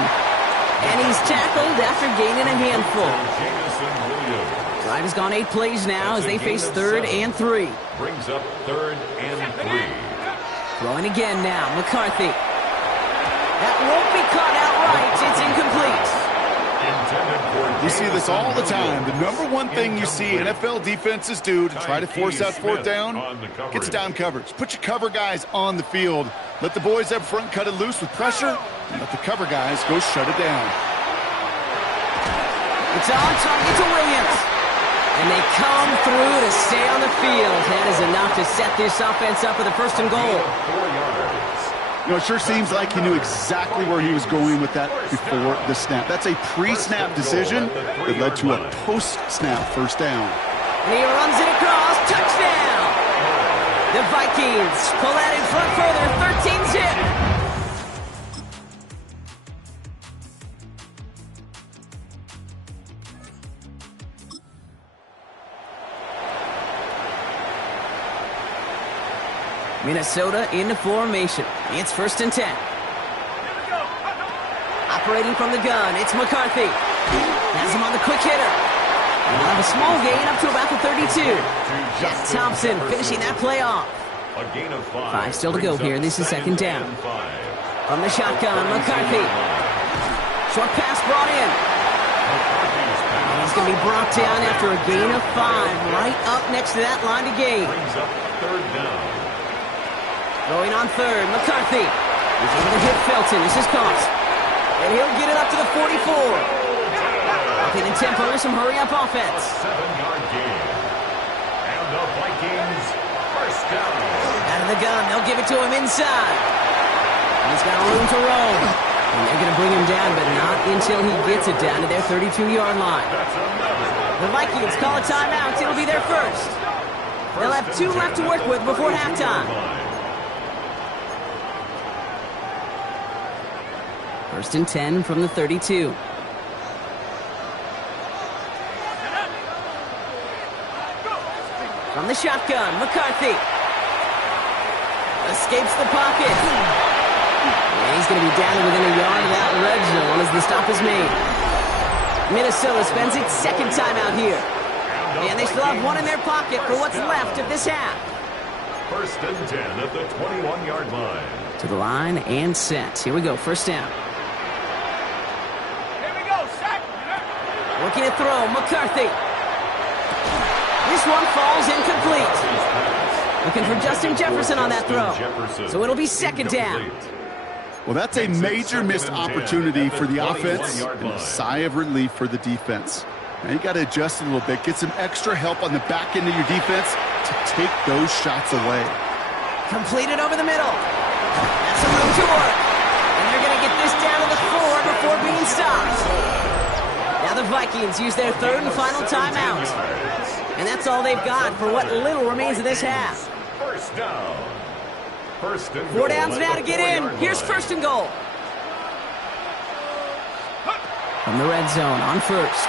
And he's tackled after gaining a handful. Drive has gone 8 plays now as they face 3rd and 3. Brings up 3rd and 3. Throwing again now, McCarthy. That won't be caught outright. It's incomplete. You see this all the time. The number one thing you see NFL defenses do to try to force that 4th down, gets down coverage. Put your cover guys on the field. Let the boys up front cut it loose with pressure, and let the cover guys go shut it down. It's on target to Williams. And they come through to stay on the field. That is enough to set this offense up with a 1st and goal. 4 yards. You know, it sure seems like he knew exactly where he was going with that before the snap. That's a pre-snap decision that led to a post-snap 1st down. And he runs it across. Touchdown! The Vikings pull that in front further. 13-zip. Minnesota into formation. It's 1st and 10. Operating from the gun, it's McCarthy. Has him on the quick hitter. And we'll have a small gain up to about the 32. Jack Thompson finishing that play off. A gain of 5. 5 still to go here. This is 2nd down. From the shotgun, McCarthy. Short pass brought in. And he's going to be brought down after a gain of 5. Right up next to that line to gain. Brings up 3rd down. Going on 3rd, McCarthy. He's able to hit Felton. This is caught. And he'll get it up to the 44. Upping in tempo with some hurry-up offense. 7-yard gain. And the Vikings 1st down. Out of the gun, they'll give it to him inside. And he's got room to roam. And they're going to bring him down, but not until he gets it down to their 32-yard line. The Vikings call a timeout. It'll be their 1st. They'll have 2 left to work with before halftime. 1st and 10 from the 32. From the shotgun, McCarthy. Escapes the pocket. And he's going to be down within a yard of that red zone as the stop is made. Minnesota spends its 2nd time out here. And they still have 1 in their pocket for what's left of this half. 1st and 10 at the 21-yard line. To the line and set. Here we go, 1st down. Looking to throw, McCarthy. This one falls incomplete. Looking for Justin Jefferson on that throw. So it'll be 2nd down. Well, that's a major missed opportunity for the offense and a sigh of relief for the defense. Now you got to adjust a little bit, get some extra help on the back end of your defense to take those shots away. Completed over the middle. That's some room to work. And they're going to get this down to the 4 before being stopped. Now the Vikings use their third and final timeout. And that's all they've got for what little remains of this half. First down. 4 downs now to get in. Here's first and goal. From the red zone on first.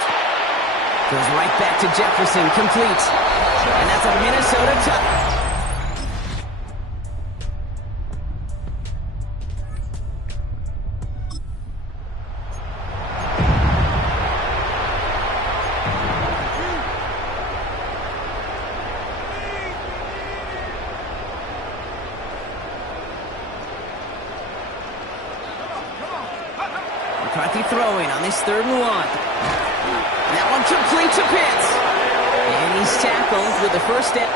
Goes right back to Jefferson, complete. And that's a Minnesota touchdown. McCarthy throwing on this 3rd and 1. That one complete to Pitts. And he's tackled with the first step.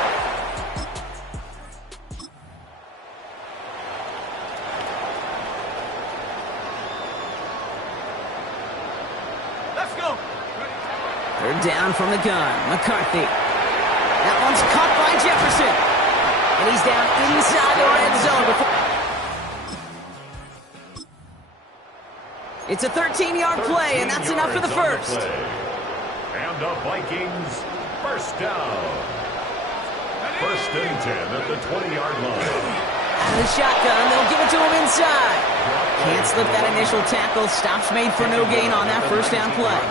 Let's go. 3rd down from the gun. McCarthy. That one's caught by Jefferson. And he's down inside the red zone before. It's a 13-yard play, and that's enough for the first. And the Vikings, first down. 1st and 10 at the 20-yard line. Out of the shotgun, they'll give it to him inside. Can't slip that initial tackle. Stops made for no gain on that first down play.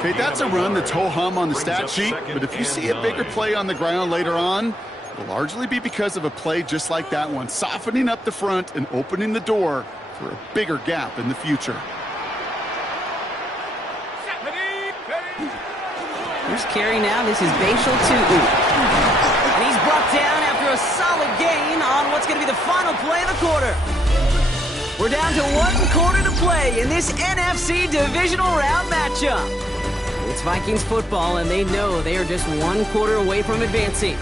Okay, that's a run that's ho-hum on the stat sheet, but if you see a bigger play on the ground later on, it'll largely be because of a play just like that one, softening up the front and opening the door for a bigger gap in the future. Here's carry now. This is Bashal 2. And he's brought down after a solid gain on what's going to be the final play of the quarter. We're down to 1 quarter to play in this NFC divisional round matchup. It's Vikings football, and they know they are just 1 quarter away from advancing.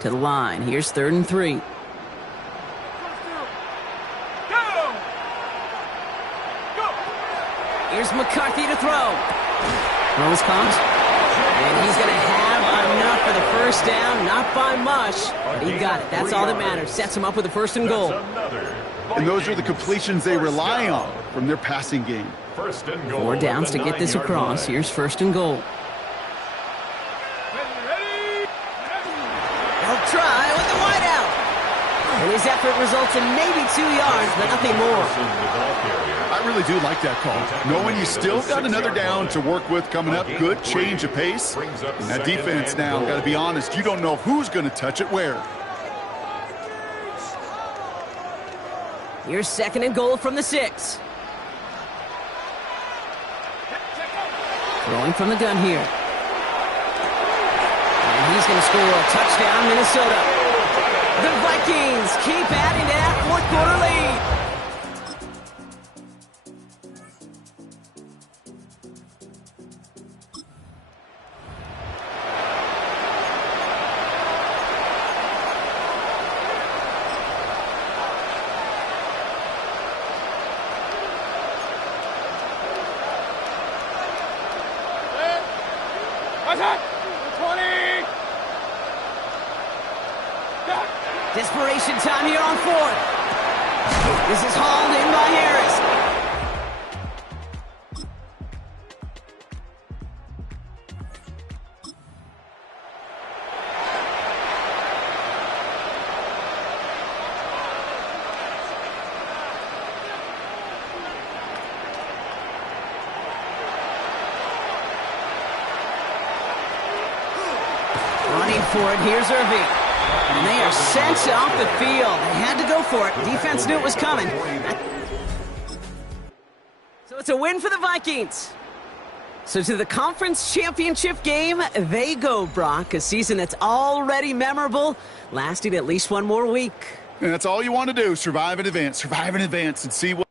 To the line. Here's 3rd and 3. Go. Here's McCarthy to throw. Throws caught. And he's going to have enough for the first down. Not by much, but he got it. That's all that matters. Sets him up with a 1st and goal. And those are the completions they rely on from their passing game. 4 downs to get this across. Here's 1st and goal. Try with the wideout. And his effort results in maybe 2 yards, but nothing more. I really do like that call. Knowing you still got another down to work with coming up, good change of pace. And that defense now, got to be honest, you don't know who's going to touch it where. Here's 2nd and goal from the 6. Throwing from the gun here. He's going to score a touchdown, Minnesota. The Vikings keep adding to that 4th quarter lead. Attack! 20! Desperation time here on 4th. This is hauled in by Harris. Running for it, here's Irving. And they are sent off the field. They had to go for it. Defense knew it was coming. So it's a win for the Vikings. So to the conference championship game, they go, Brock. A season that's already memorable, lasting at least 1 more week. And that's all you want to do, survive in advance, and see what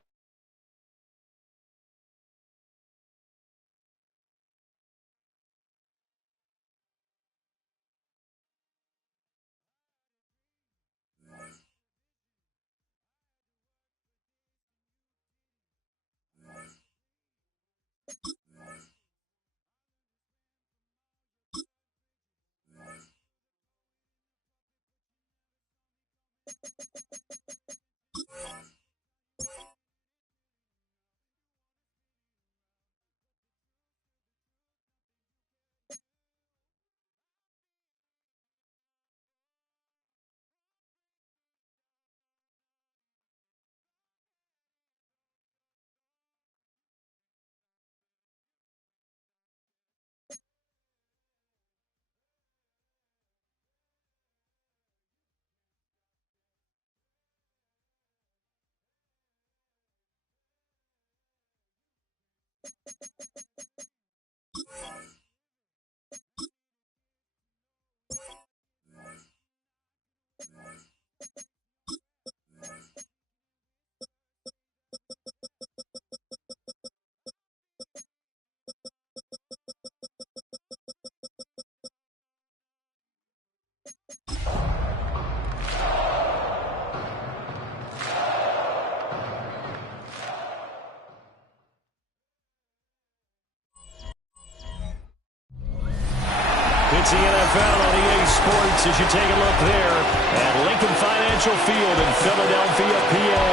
It's the NFL on EA Sports as you take a look there at Lincoln Financial Field in Philadelphia, PA.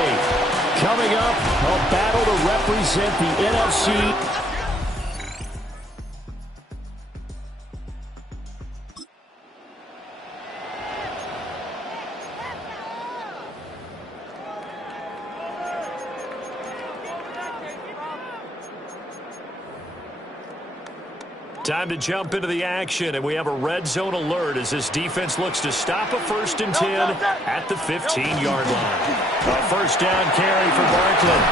Coming up, a battle to represent the NFC. Time to jump into the action, and we have a red zone alert as this defense looks to stop a 1st and 10 at the 15-yard line. A first down carry for Barkley,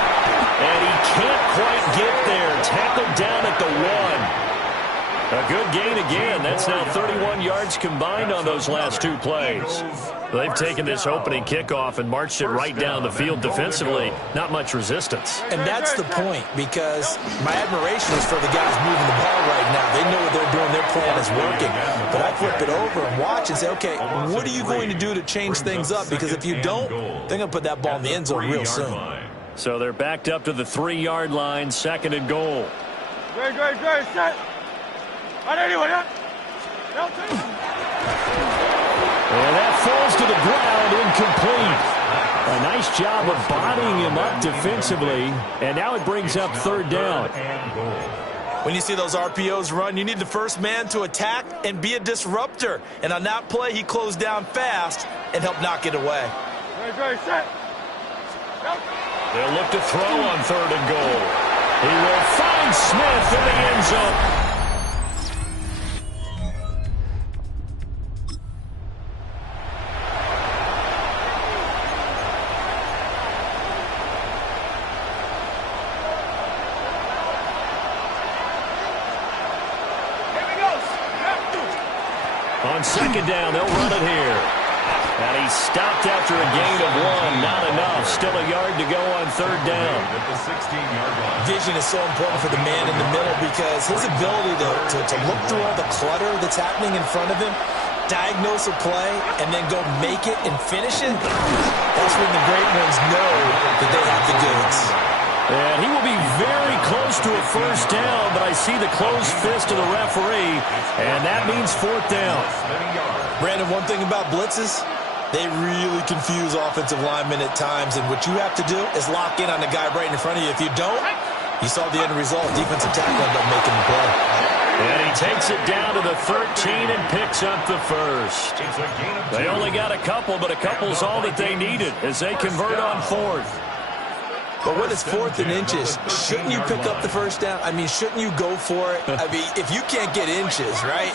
and he can't quite get there. Tackled down at the 1. A good gain again. That's now 31 yards combined on those last 2 plays. They've taken this opening kickoff and marched it right down the field defensively. Not much resistance. And that's the point, because my admiration is for the guys moving the ball right now. They know what they're doing. Their plan is working. But I flip it over and watch and say, okay, what are you going to do to change things up? Because if you don't, they're going to put that ball in the end zone real soon. So they're backed up to the 3-yard line, 2nd and goal. Great, set. Anyone, And that falls to the ground, incomplete. A nice job of bodying him up defensively, and now it brings up 3rd down. When you see those RPOs run, you need the first man to attack and be a disruptor. And on that play, he closed down fast and helped knock it away. Great, set. They'll look to throw on 3rd and goal. He will find Smith in the end zone. On 2nd down, they'll run it here. And he stopped after a gain of 1. Not enough. Still a yard to go on 3rd down. Vision is so important for the man in the middle, because his ability to look through all the clutter that's happening in front of him, diagnose a play, and then go make it and finish it, that's when the great ones know that they have the goods. And he will be very close to a 1st down, but I see the closed fist of the referee, and that means 4th down. Brandon, one thing about blitzes, they really confuse offensive linemen at times, and what you have to do is lock in on the guy right in front of you. If you don't, you saw the end result. Defensive tackle ended up making the play. And he takes it down to the 13 and picks up the 1st. They only got a couple, but a couple's all that they needed as they convert on 4th. But when it's 4th and inches, shouldn't you pick up the 1st down? I mean, shouldn't you go for it? I mean, if you can't get inches, right,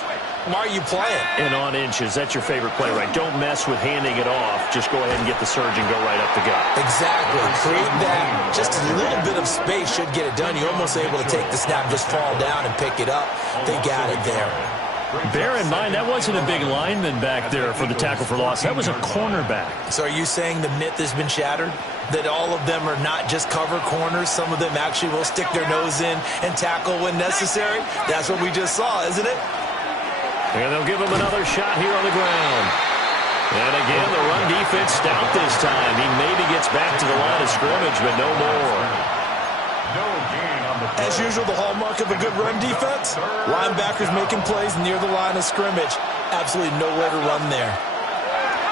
why are you playing? And on inches, that's your favorite play, right? Don't mess with handing it off. Just go ahead and get the surge and go right up the gut. Exactly. Create that. Just a little bit of space should get it done. You're almost able to take the snap, just fall down and pick it up. They got it there. Bear in mind, that wasn't a big lineman back there for the tackle for loss. That was a cornerback. So are you saying the myth has been shattered? That all of them are not just cover corners? Some of them actually will stick their nose in and tackle when necessary? That's what we just saw, isn't it? And they'll give him another shot here on the ground. And again, the run defense stout this time. He maybe gets back to the line of scrimmage, but no more. As usual, the hallmark of a good run defense, linebackers making plays near the line of scrimmage. Absolutely nowhere to run there.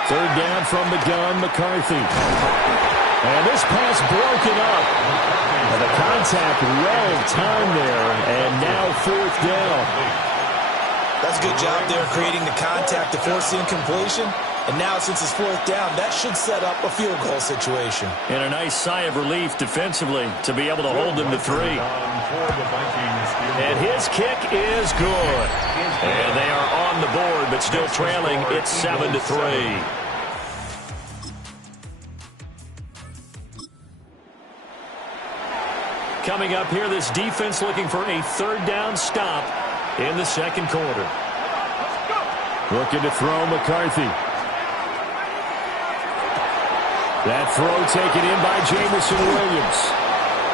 Third down from the gun, McCarthy. And this pass broken up. And the contact well timed there, and now fourth down. That's a good job there creating the contact to force the incompletion. And now since it's fourth down, that should set up a field goal situation. And a nice sigh of relief defensively to be able to hold them to 3. And his kick is good. And they are on the board, but still trailing. It's 7-3. Coming up here, this defense looking for a third down stop in the second quarter. Looking to throw McCarthy. That throw taken in by Jamison Williams.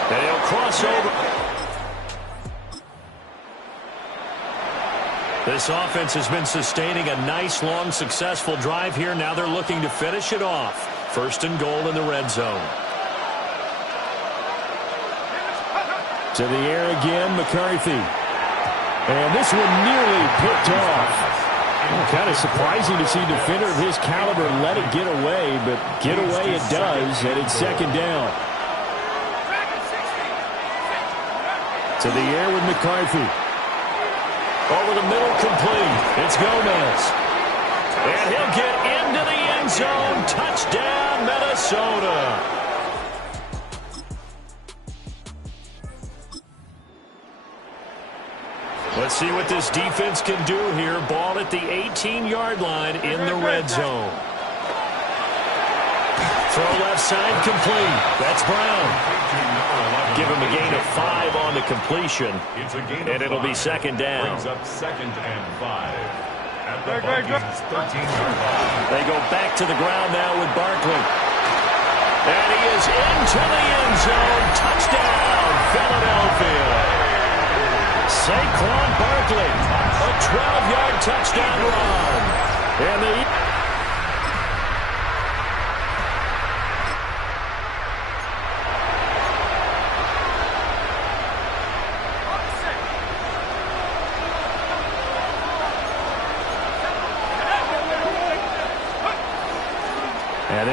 And he'll cross over. This offense has been sustaining a nice, long, successful drive here. Now they're looking to finish it off. First and goal in the red zone. To the air again, McCarthy. And this one nearly picked off. Kind of surprising to see a defender of his caliber let it get away, but get away it does, and it's second down. To the air with McCarthy. Over the middle, complete. It's Gomez. And he'll get into the end zone. Touchdown, Minnesota. Let's see what this defense can do here. Ball at the 18-yard line in the red zone. Throw left side, complete. That's Brown. Give him a gain of 5 on the completion. And it'll be second down. Brings up second and 5. At the Vikings 13-yard line. They go back to the ground now with Barkley. And he is into the end zone. Touchdown, Philadelphia. Saquon Barkley, a 12-yard touchdown run. And the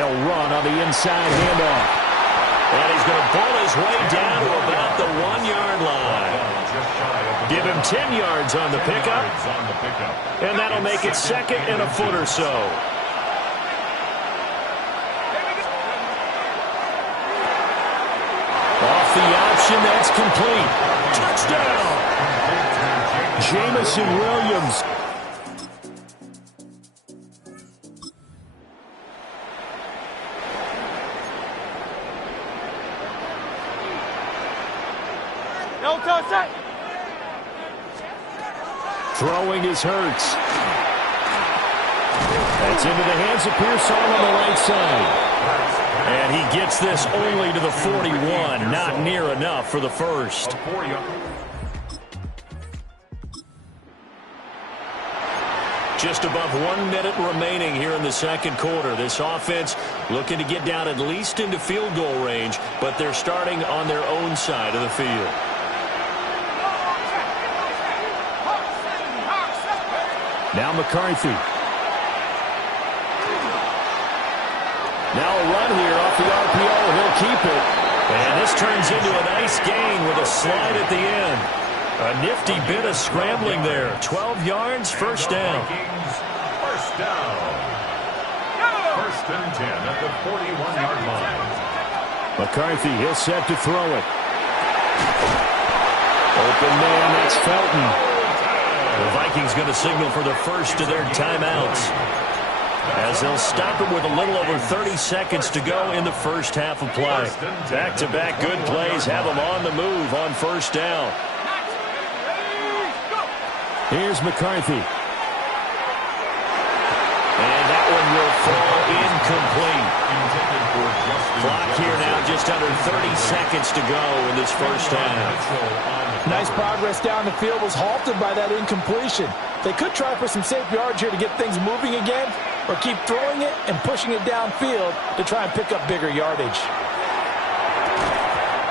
they'll run on the inside handoff. And he's going to pull his way down to about the 1-yard line. Give him 10 yards on the pickup. And that'll make it second and a foot or so. Off the option, that's complete. Touchdown! Jamison Williams. Throwing is Hurts. That's into the hands of Pearson on the right side. And he gets this only to the 41. Not near enough for the first. Just above 1 minute remaining here in the second quarter. This offense looking to get down at least into field goal range, but they're starting on their own side of the field. Now McCarthy. Now a run here off the RPO. He'll keep it. And this turns into a nice gain with a slide at the end. A nifty bit of scrambling there. 12 yards, first down. First down. First and 10 at the 41-yard line. McCarthy, he'll set to throw it. Open man, that's Felton. The Vikings going to signal for the first of their timeouts, as they'll stop it with a little over 30 seconds to go in the first half of play. Back-to-back good plays have them on the move on first down. Here's McCarthy. And that one will fall incomplete. Clock here now, just under 30 seconds to go in this first half. Nice progress down the field, was halted by that incompletion. They could try for some safe yards here to get things moving again, or keep throwing it and pushing it downfield to try and pick up bigger yardage.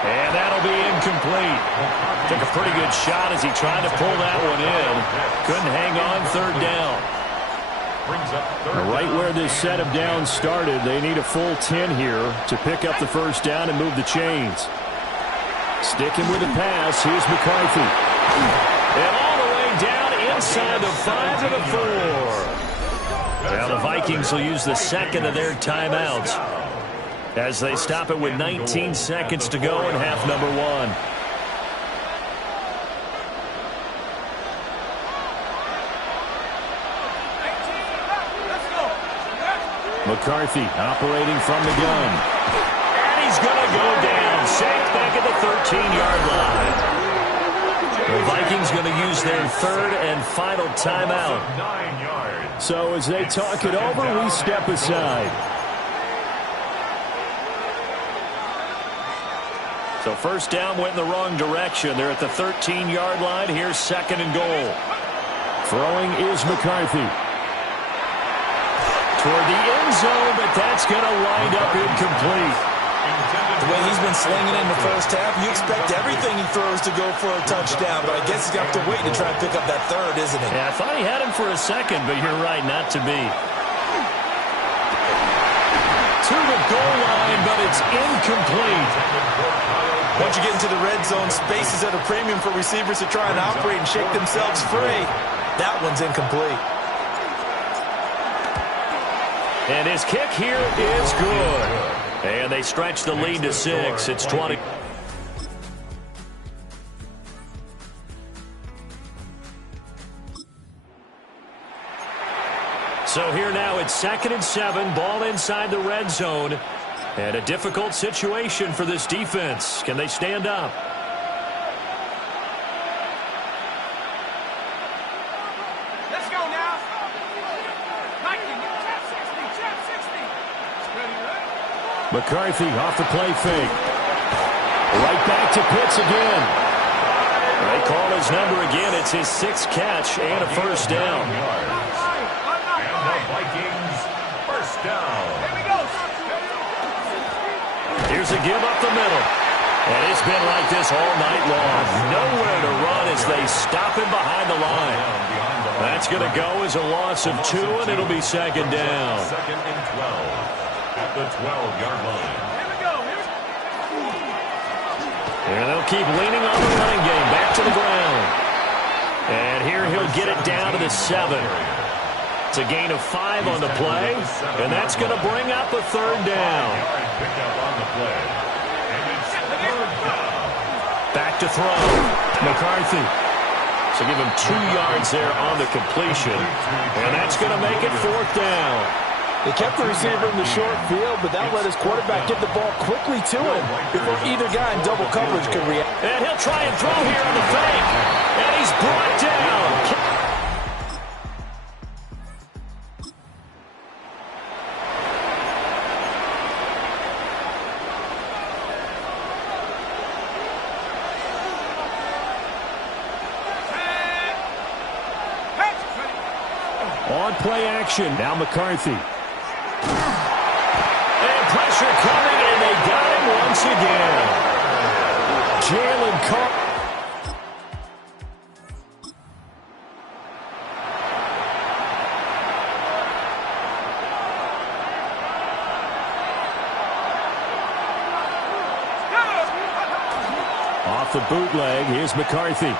And that'll be incomplete. Took a pretty good shot as he tried to pull that one in. Couldn't hang on third down. brings up third Right down. where this set of downs started, they need a full 10 here to pick up the first down and move the chains. Sticking with the pass, here's McCarthy. And all the way down inside the 5 to the 4. Now the Vikings will use the second of their timeouts as they stop it with 19 seconds to go in half number 1. McCarthy operating from the gun. And he's going to go down. Sacked back at the 13-yard line. The Vikings going to use their third and final timeout. 9 yards. So as they talk it over, we step aside. So first down went in the wrong direction. They're at the 13-yard line. Here's second and goal. Throwing is McCarthy. Toward the end zone, but that's going to wind up incomplete. The way he's been slinging in the first half, you expect everything he throws to go for a touchdown, but I guess he's got to wait to try and pick up that third, isn't he? Yeah, I thought he had him for a second, but you're right, not to be. To the goal line, but it's incomplete. Once you get into the red zone, space is at a premium for receivers to try and operate and shake themselves free. That one's incomplete. And his kick here is good. And they stretch the lead to 6. It's 20. So here now it's 2nd and 7. Ball inside the red zone. And a difficult situation for this defense. Can they stand up? McCarthy off the play fake. Right back to Pitts again. They call his number again. It's his 6th catch and a first down. And the Vikings first down. Here's a give up the middle. And it's been like this all night long. Nowhere to run as they stop him behind the line. That's going to go as a loss of 2, and it'll be second down. 2nd and 12. At the 12-yard line. And they'll keep leaning on the running game. Back to the ground. And here he'll get it down to the 7. It's a gain of 5 on the play. And that's going to bring up a third down. Back to throw. McCarthy. So give him 2 yards there on the completion. And that's going to make it 4th down. They kept the receiver in the short field, but that let his quarterback get the ball quickly to him before either guy in double coverage could react. And he'll try and throw here on the fake. And he's brought down. On play action, now McCarthy. And pressure coming, and they got him once again. Jalen Carter. Off the bootleg, here's McCarthy.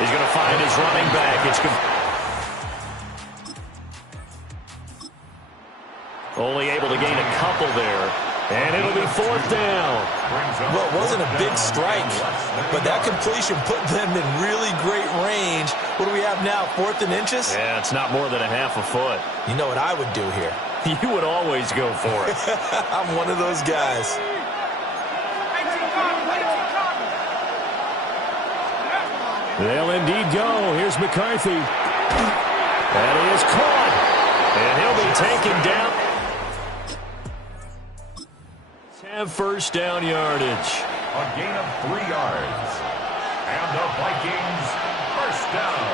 He's going to find his running back. It's good. Only able to gain a couple there. And it'll be 4th down. Well, it wasn't a big strike, but that completion put them in really great range. What do we have now, 4th and inches? Yeah, it's not more than a half a foot. You know what I would do here? You would always go for it. I'm one of those guys. They'll indeed go. Here's McCarthy. And he is caught. And he'll be taken down. Have first down yardage. A gain of 3 yards. And the Vikings first down.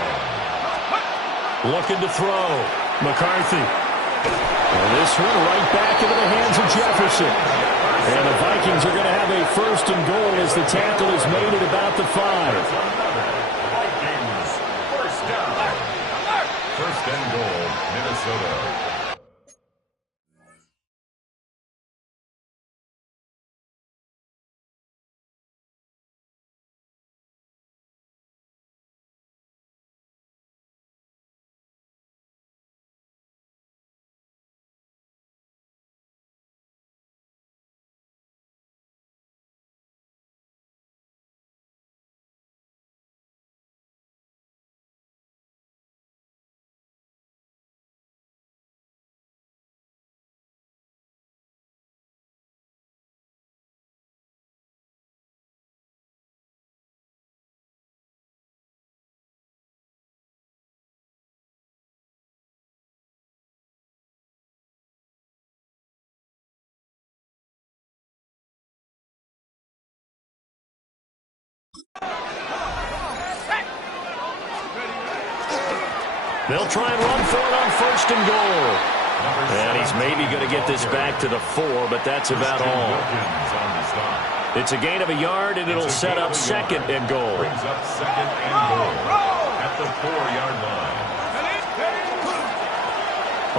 Looking to throw. McCarthy. And this one right back into the hands of Jefferson. And the Vikings are going to have a first and goal as the tackle is made at about the 5. Vikings first down. First and goal. Minnesota. They'll try and run for it on first and goal. And he's maybe going to get this back to the 4, but that's about all. It's a gain of a yard, and it'll set up second and goal. Brings up second and goal at the 4-yard line.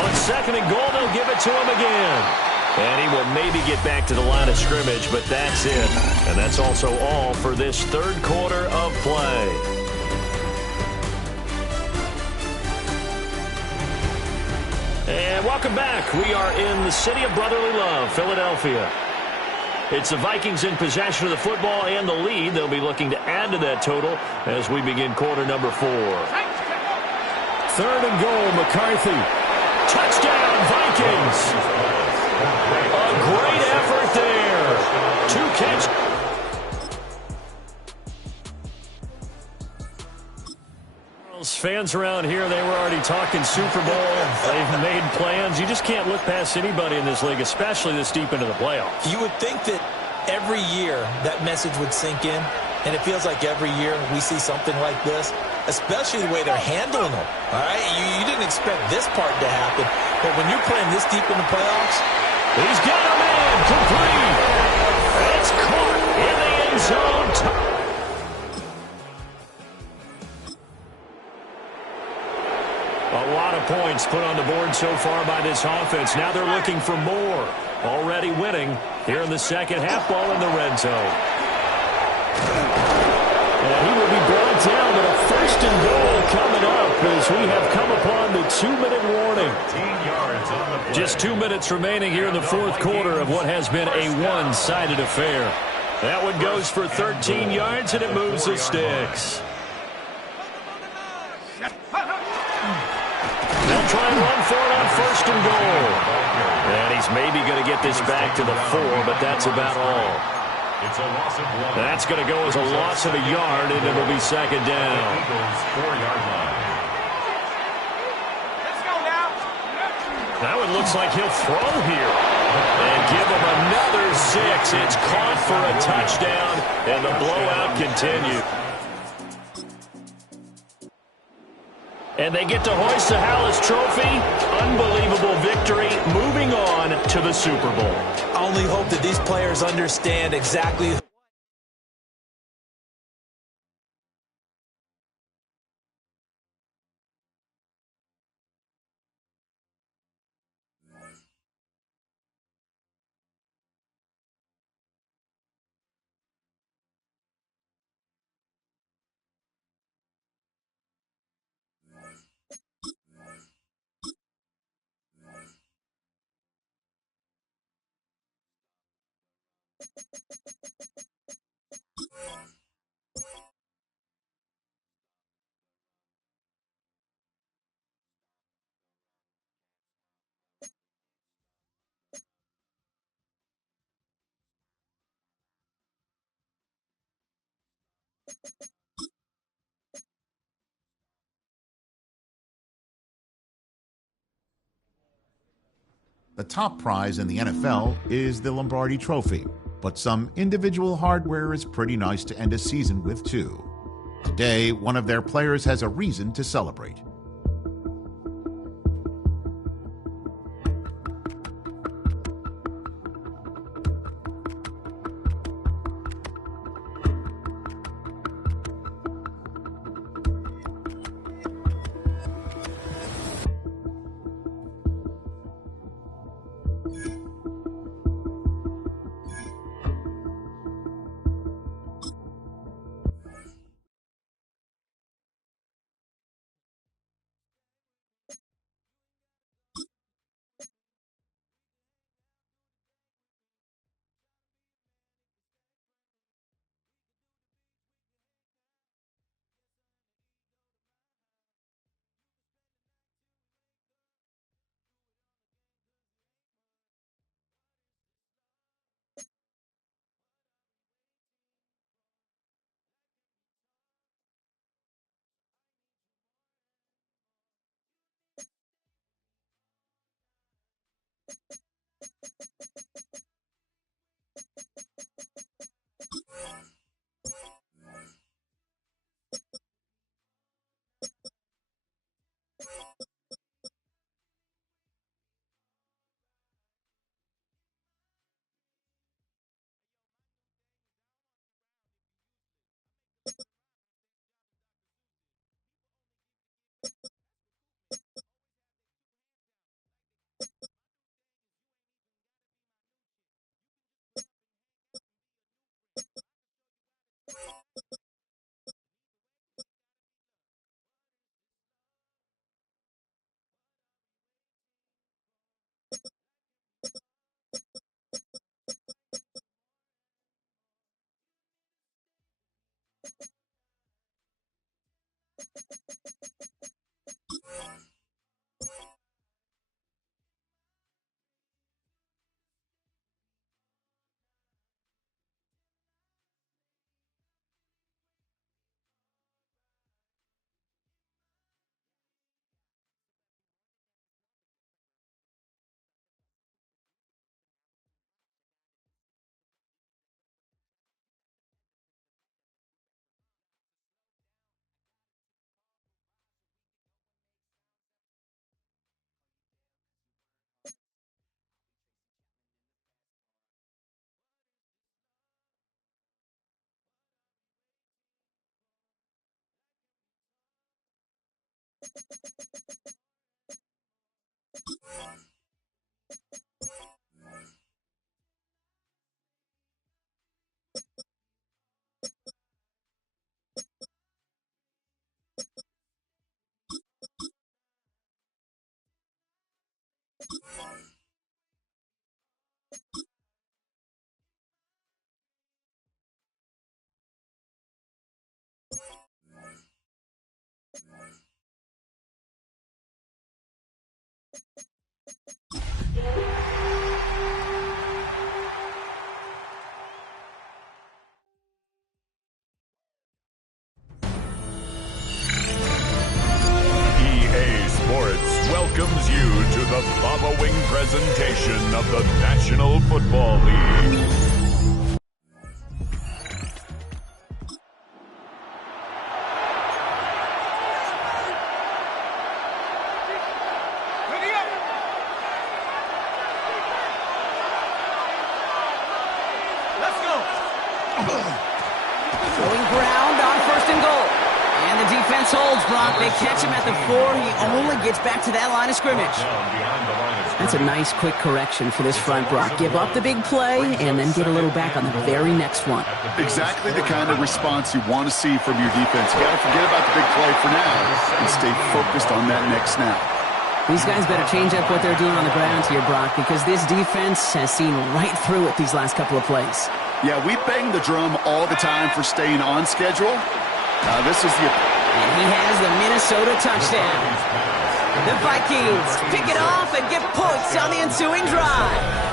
On second and goal, they'll give it to him again. And he will maybe get back to the line of scrimmage, but that's it. And that's also all for this third quarter of play. And welcome back. We are in the city of brotherly love, Philadelphia. It's the Vikings in possession of the football and the lead. They'll be looking to add to that total as we begin quarter number 4. Third and goal, McCarthy. Touchdown, Vikings. A great effort there. 2 catches. Fans around here, they were already talking Super Bowl. They've made plans. You just can't look past anybody in this league, especially this deep into the playoffs. You would think that every year that message would sink in, and it feels like every year we see something like this, especially the way they're handling them. All right, you didn't expect this part to happen, but when you're playing this deep in the playoffs, he's got a man complete. It's caught in the end zone. A lot of points put on the board so far by this offense. Now they're looking for more. Already winning here in the second half, ball in the red zone. And he will be brought down, but a first and goal coming up as we have come upon the 2-minute warning. 13 yards on the play. Just 2 minutes remaining here in the fourth quarter of what has been a one-sided affair. That one goes for 13 yards, and it moves the sticks. They'll try and run for it on first and goal. And he's maybe going to get this back to the 4, but that's about all. It's a loss of 1. That's going to go as a loss of a yard, and it'll be second down. Eagles 4-yard line. Now it looks like he'll throw here. And give him another 6. It's caught for a touchdown, and the blowout continues. And they get to hoist the Hallis Trophy. Unbelievable victory. Moving on to the Super Bowl. I only hope that these players understand exactly. The top prize in the NFL is the Lombardi Trophy, but some individual hardware is pretty nice to end a season with too. Today, one of their players has a reason to celebrate. Welcomes you to the following presentation of the National Football League. Let's go. Throwing ground on 1st and goal. And the defense holds, Brock. They catch him at the 4. He only gets back to that line of scrimmage. That's a nice, quick correction for this front, Brock. Give up the big play and then get a little back on the very next one. Exactly the kind of response you want to see from your defense. You got to forget about the big play for now and stay focused on that next snap. These guys better change up what they're doing on the ground here, Brock, because this defense has seen right through it these last couple of plays. Yeah, we bang the drum all the time for staying on schedule. This is the... And he has the Minnesota touchdown. The Vikings pick it off and get points on the ensuing drive.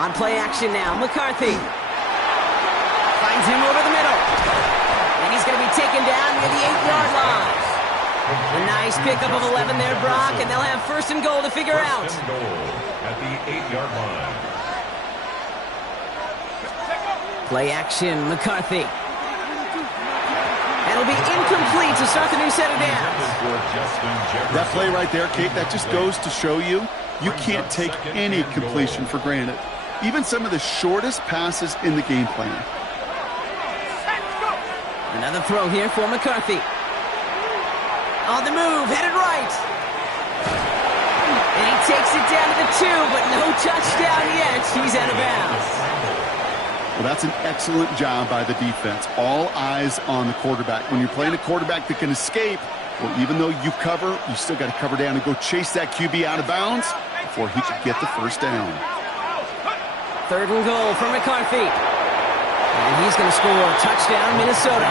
On play action now, McCarthy finds him over the middle. And he's going to be taken down near the 8-yard line. A nice pickup of 11 there, Brock, and they'll have 1st and goal to figure out. First and goal at the 8-yard line. Play action, McCarthy. That'll be incomplete to start the new set of downs. That play right there, Kate, that just goes to show you can't take any completion for granted. Even some of the shortest passes in the game plan. Another throw here for McCarthy. On the move, headed right. And he takes it down to the 2, but no touchdown yet. He's out of bounds. Well, that's an excellent job by the defense. All eyes on the quarterback. When you're playing a quarterback that can escape, well, even though you cover, you still got to cover down and go chase that QB out of bounds before he could get the 1st down. 3rd and goal for McCarthy. And he's going to score a touchdown, Minnesota.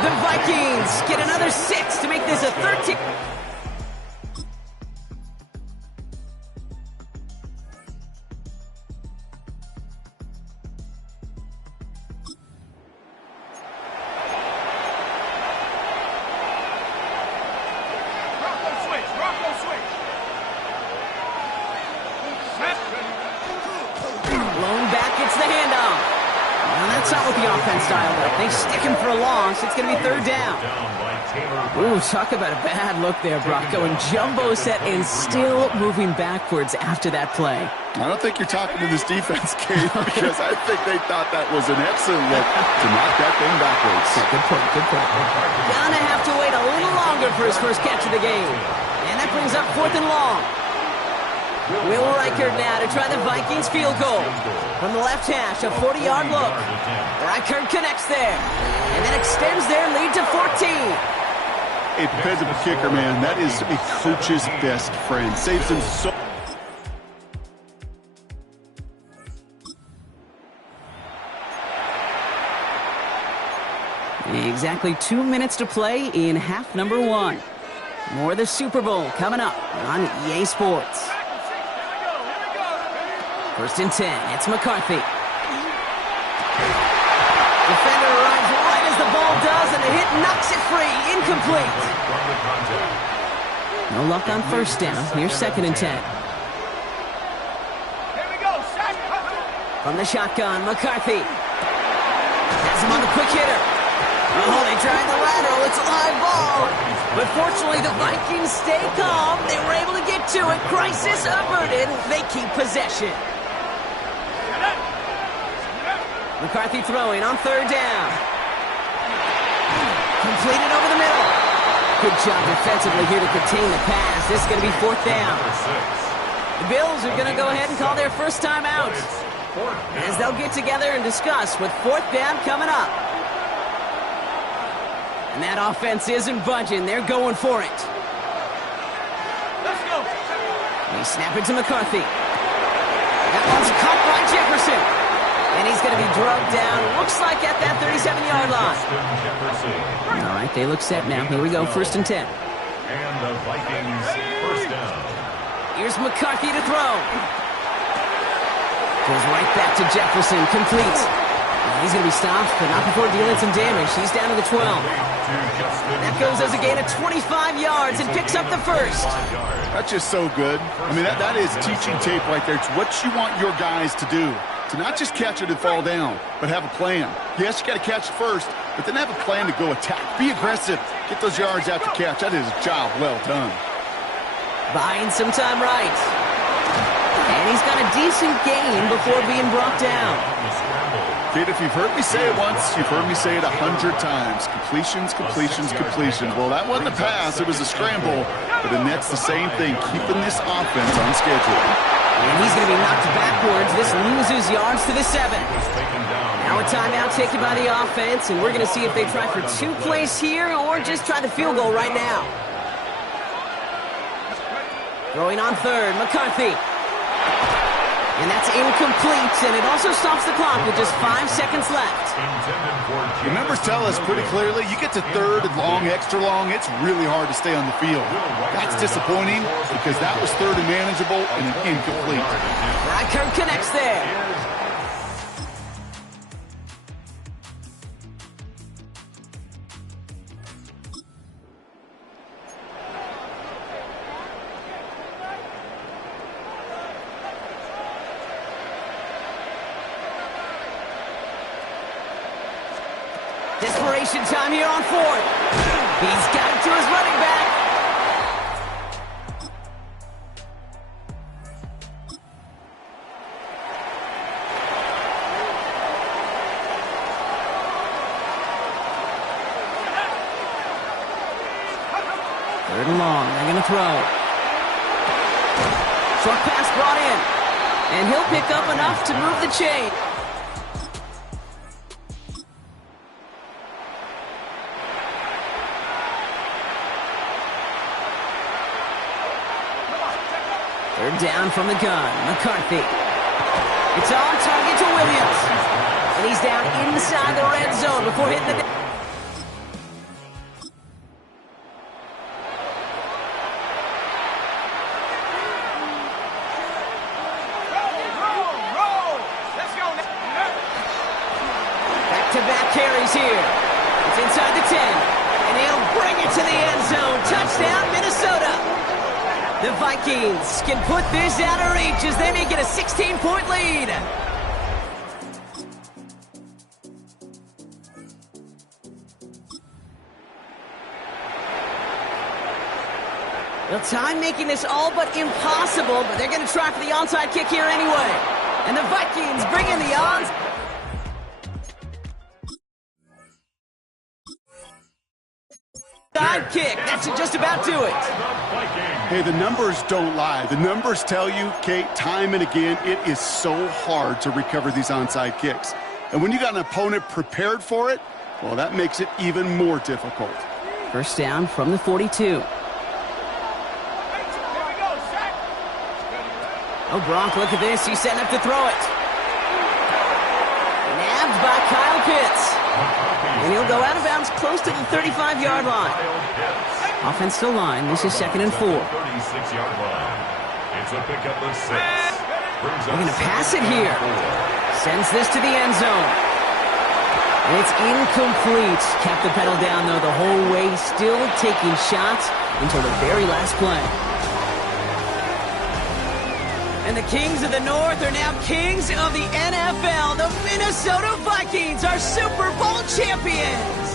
The Vikings get another 6 to make this a 13. They stick him for a loss. It's going to be third down. Ooh, talk about a bad look there, Brock. Going jumbo set and still moving backwards after that play. I don't think you're talking to this defense, Kate, because I think they thought that was an excellent look to knock that thing backwards. Good point, good point. Gonna have to wait a little longer for his first catch of the game. And that brings up 4th and long. Will Reichert now to try the Vikings field goal. From the left hash, a 40-yard look. Reichert connects there. And then extends their lead to 14. A dependable kicker, man. That is a coach's best friend. Saves him so... Exactly 2 minutes to play in half number 1. More of the Super Bowl coming up on EA Sports. 1st and 10. It's McCarthy. Defender arrives right as the ball does, and the hit knocks it free. Incomplete. No luck on 1st down. Here's 2nd and 10. From the shotgun, McCarthy. Has him on the quick hitter. Oh, they drive the lateral. It's a live ball. But fortunately, the Vikings stay calm. They were able to get to it. Crisis averted. They keep possession. McCarthy throwing on 3rd down. Completed over the middle. Good job defensively here to contain the pass. This is going to be 4th down. The Bills are going to go ahead and call their first time out, as they'll get together and discuss with 4th down coming up. And that offense isn't budging. They're going for it. Let's go. They snap it to McCarthy. That one's caught by Jefferson. And he's going to be drugged down, looks like at that 37-yard line. All right, they look set now. Here we go, 1st and 10. And the Vikings 1st down. Here's McCarthy to throw. Goes right back to Jefferson, complete. He's going to be stopped, but not before dealing some damage. He's down to the 12. That goes as a gain of 25 yards and picks up the 1st. That's just so good. I mean, that is teaching tape right there. It's what you want your guys to do. To not just catch it and fall down, but have a plan. Yes, you got to catch it first, but then have a plan to go attack. Be aggressive. Get those yards after catch. That is a job well done. Buying some time right. And he's got a decent gain before being brought down. Kid, if you've heard me say it once, you've heard me say it 100 times. Completions, completions, completions. Well, that wasn't a pass. It was a scramble. But the net's the same thing, keeping this offense on schedule. And he's going to be knocked backwards. This loses yards to the 7. Now a timeout taken by the offense, and we're going to see if they try for 2 plays here or just try the field goal right now. Throwing on 3rd, McCarthy. And that's incomplete, and it also stops the clock with just 5 seconds left. The numbers tell us pretty clearly, you get to 3rd and long, extra long, it's really hard to stay on the field. That's disappointing because that was 3rd and manageable and an incomplete. Reichert connects there. Desperation time here on 4th. He's got it to his running back. Third and long. They're going to throw. Short pass brought in. And he'll pick up enough to move the chain. Third down from the gun. McCarthy. It's on target to Williams. And he's down inside the red zone before hitting the... Back-to-back carries here. It's inside the 10. And he'll bring it to the end zone. Touchdown, Minnesota. The Vikings can put this out of reach as they make it a 16-point lead. Well, time making this all but impossible, but they're going to try for the onside kick here anyway. And the Vikings bring in the onside. Kick. That should just about do it. Hey, the numbers don't lie. The numbers tell you, Kate, time and again, it is so hard to recover these onside kicks. And when you got an opponent prepared for it, well, that makes it even more difficult. First down from the 42. Oh, Gronk, look at this. He's setting up to throw it. Nabbed by Kyle Pitts. And he'll go out of bounds close to the 35-yard line. Offense still line. This is 2nd and 4. 36-yard line. It's a pickup of 6. They're going to pass it here. Sends this to the end zone. And it's incomplete. Kept the pedal down, though, the whole way. Still taking shots until the very last play. And the Kings of the North are now Kings of the NFL. The Minnesota Vikings are Super Bowl champions.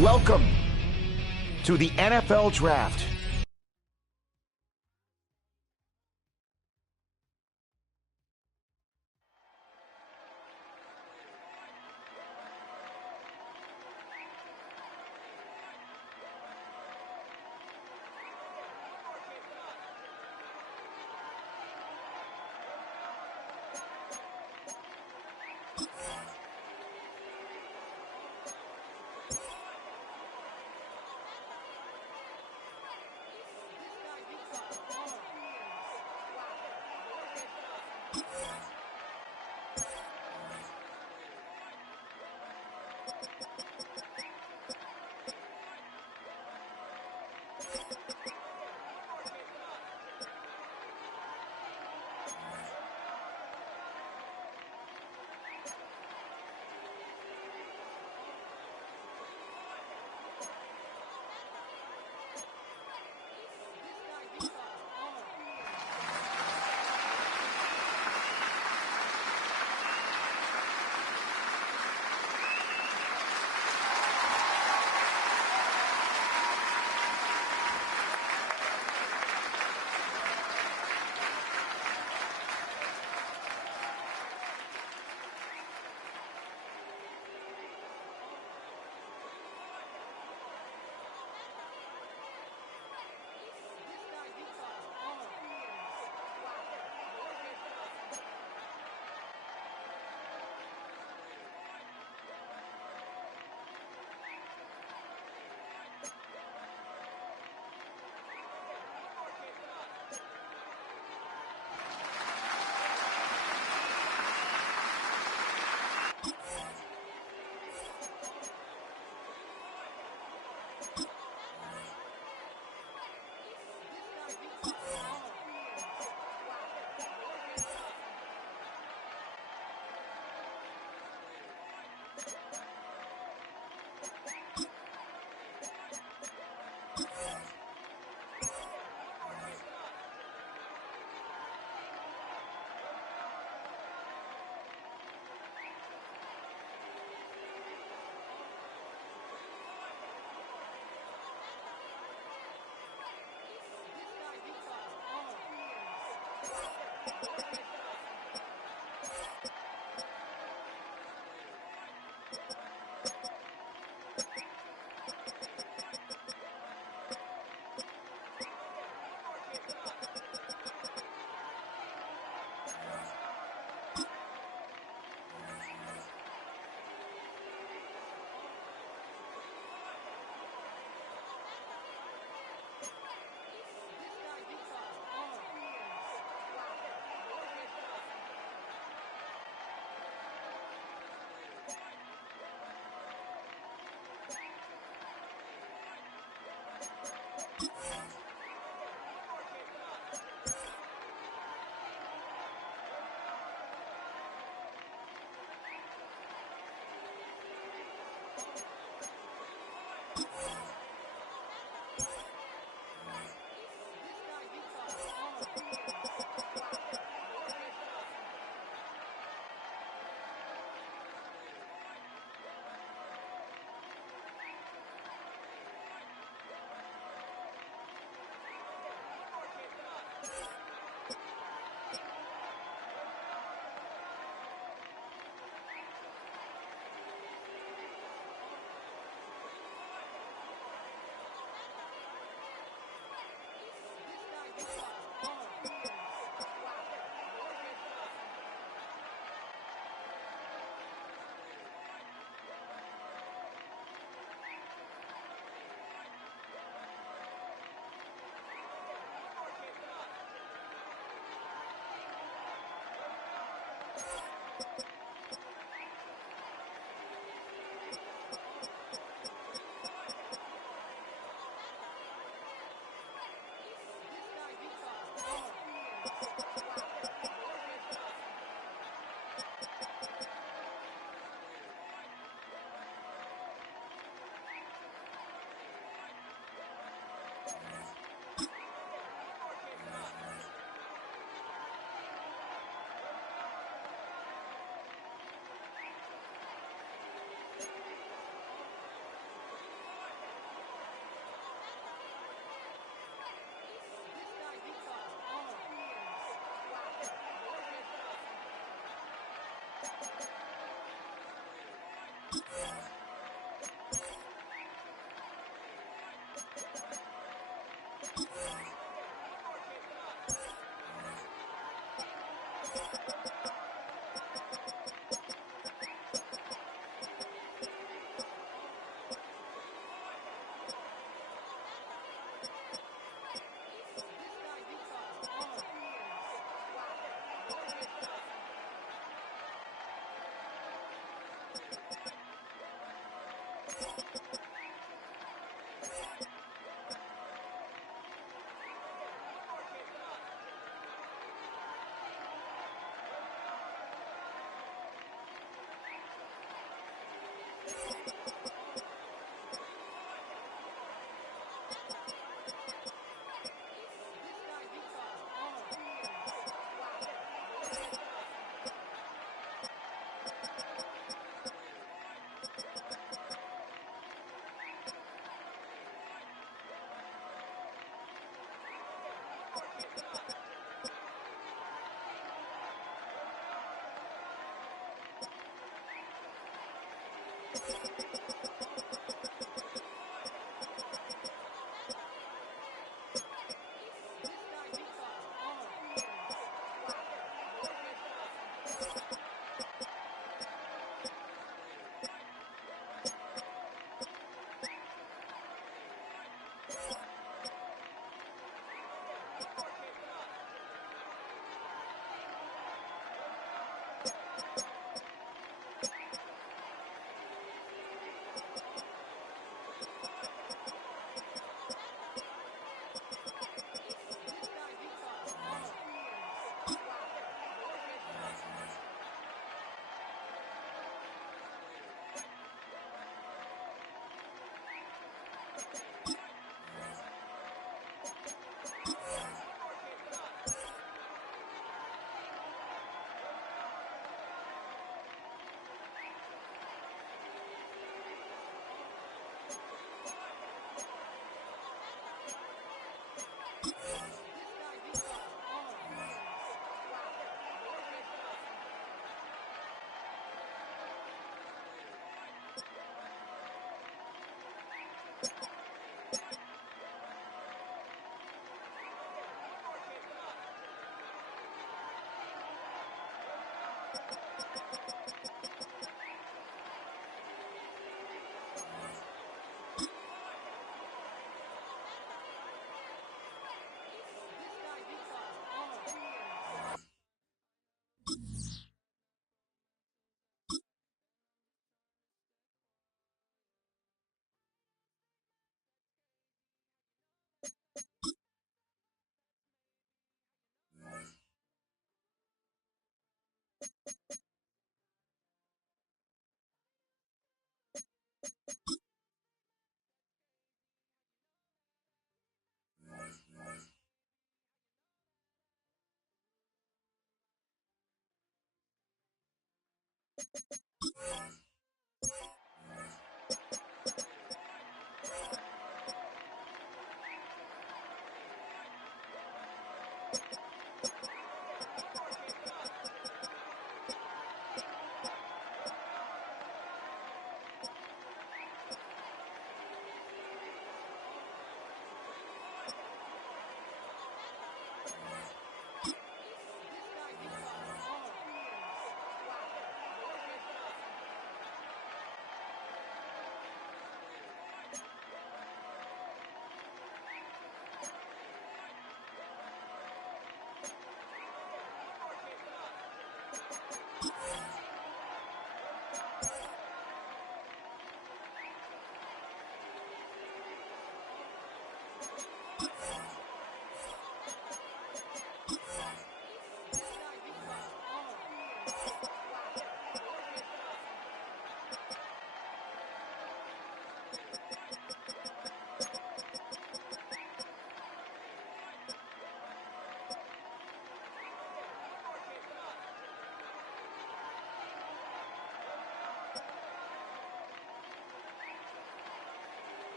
Welcome to the NFL Draft.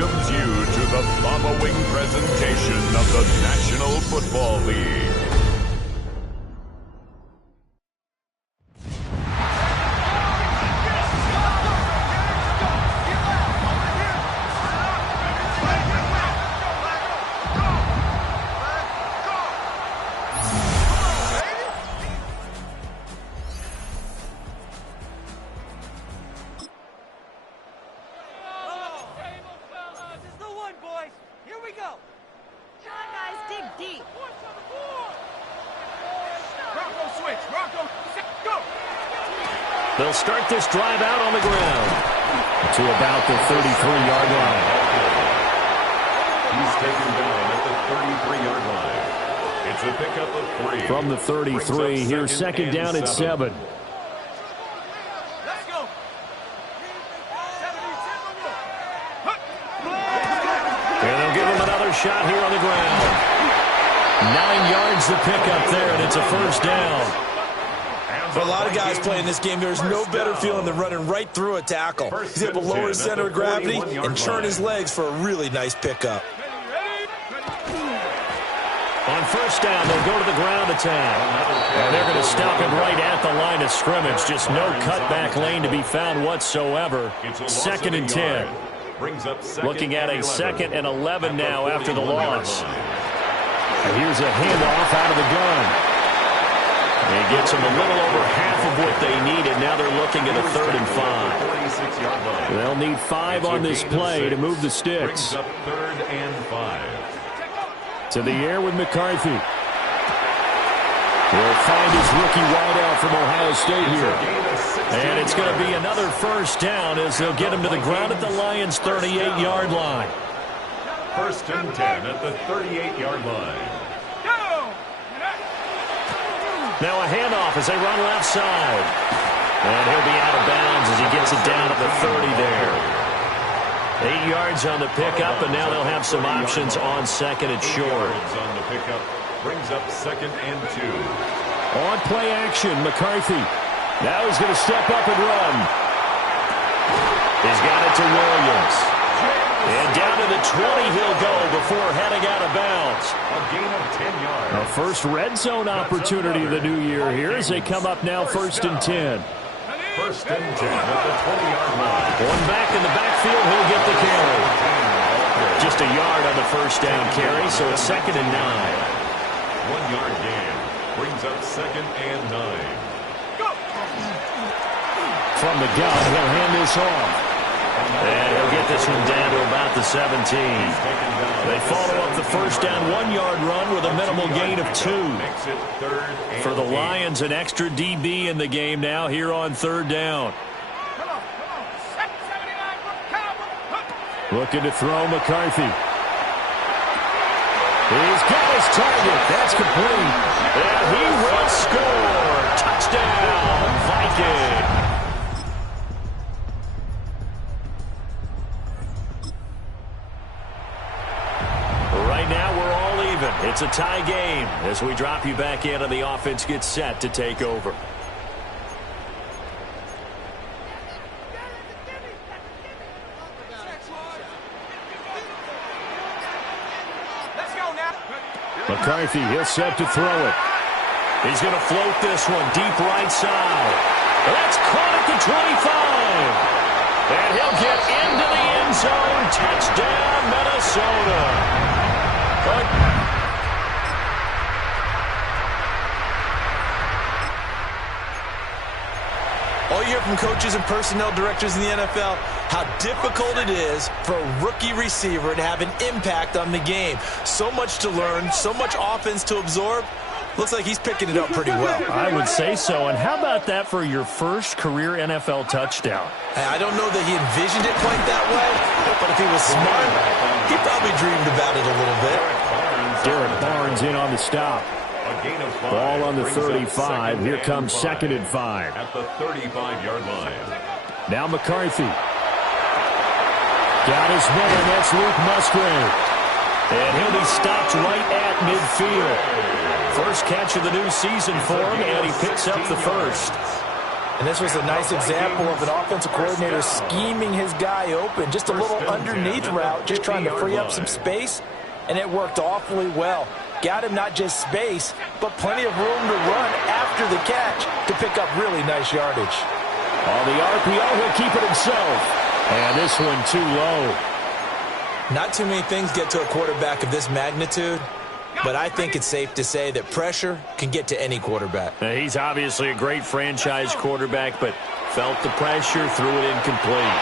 welcomes you to the following presentation of the National Football League. They'll start this drive out on the ground to about the 33-yard line. He's taken down at the 33-yard line. It's a pickup of 3. From the 33, here's second down at 7. Let's go. And they'll give him another shot here on the ground. 9 yards the pickup there, and it's a first down. For a lot of guys playing this game, there's no better feeling than running right through a tackle. He's able to lower his center of gravity and turn his legs for a really nice pickup. On first down, they'll go to the ground attack. And they're going to stop him right at the line of scrimmage. Just no cutback lane to be found whatsoever. Second and 10. Looking at a second and 11 now after the loss. And here's a handoff out of the gun. He gets them a little over half of what they needed. Now they're looking at a 3rd and 5. They'll need 5 on this play to move the sticks. 3rd and 5. To the air with McCarthy. He'll find his rookie wideout from Ohio State here. And it's going to be another first down as they'll get him to the ground at the Lions' 38-yard line. 1st and 10 at the 38-yard line. Now a handoff as they run left side. And he'll be out of bounds as he gets it down at the 30 there. 8 yards on the pickup, and now they'll have some options on second and short. On the pickup brings up 2nd and 2. On play action, McCarthy. Now he's going to step up and run. He's got it to Williams. And down to the 20 he'll go before heading out of bounds. A gain of 10 yards. A first red zone opportunity of the new year here as they come up now 1st and 10. 1st and 10 at the 20-yard line. One back in the backfield, he'll get the carry. Just a yard on the first down carry, so it's 2nd and 9. 1-yard gain brings up 2nd and 9. From the gun, he'll hand this off. And he'll get this one down to about the 17. They follow up the first down 1-yard run with a minimal gain of 2. For the Lions, an extra DB in the game now here on 3rd down. Looking to throw McCarthy. He's got his target. That's complete. And he will score. Touchdown, Viking. Right now, we're all even. It's a tie game as we drop you back in and the offense gets set to take over. McCarthy, he'll set to throw it. He's going to float this one deep right side. That's caught at the 25. And he'll get into the end zone. Touchdown, Minnesota. All you hear from coaches and personnel directors in the NFL, how difficult it is for a rookie receiver to have an impact on the game. So much to learn, so much offense to absorb. Looks like he's picking it up pretty well. I would say so. And how about that for your first career NFL touchdown? I don't know that he envisioned it quite that way, but if he was smart, he probably dreamed about it a little bit. Derek Barnes in on the stop. Ball on the 35. Here comes 2nd and 5. At the 35-yard line. Now McCarthy. Got his man. That's Luke Musgrave. And he'll be stopped right at midfield. First catch of the new season for him, and he picks up the first. And this was a nice example of an offensive coordinator scheming his guy open. Just a little underneath route, just trying to free up some space, and it worked awfully well. Got him not just space, but plenty of room to run after the catch to pick up really nice yardage. On the RPO, he'll keep it himself. And this one too low. Not too many things get to a quarterback of this magnitude, but I think it's safe to say that pressure can get to any quarterback. Now, he's obviously a great franchise quarterback, but felt the pressure, threw it incomplete.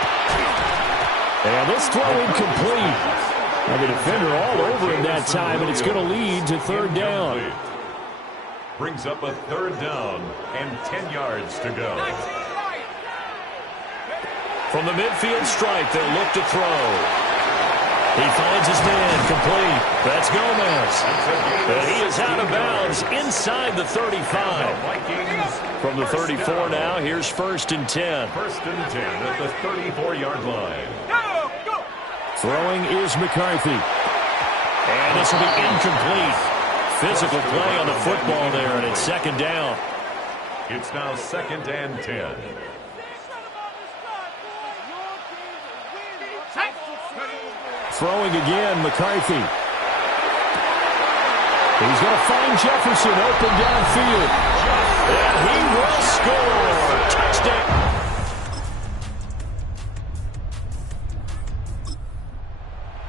And this throw incomplete. And the defender all over him that time, and it's going to lead to 3rd down. Brings up a 3rd down and 10 yards to go. From the midfield stripe, they'll look to throw. He finds his man, complete. That's Gomez. And he is out of bounds inside the 35. From the 34 now, here's 1st and 10. 1st and 10 at the 34-yard line. Throwing is McCarthy. And this will be incomplete. Physical play on the football there, and it's 2nd down. It's now 2nd and 10. Throwing again, McCarthy. He's going to find Jefferson open downfield. And he will score. Touchdown.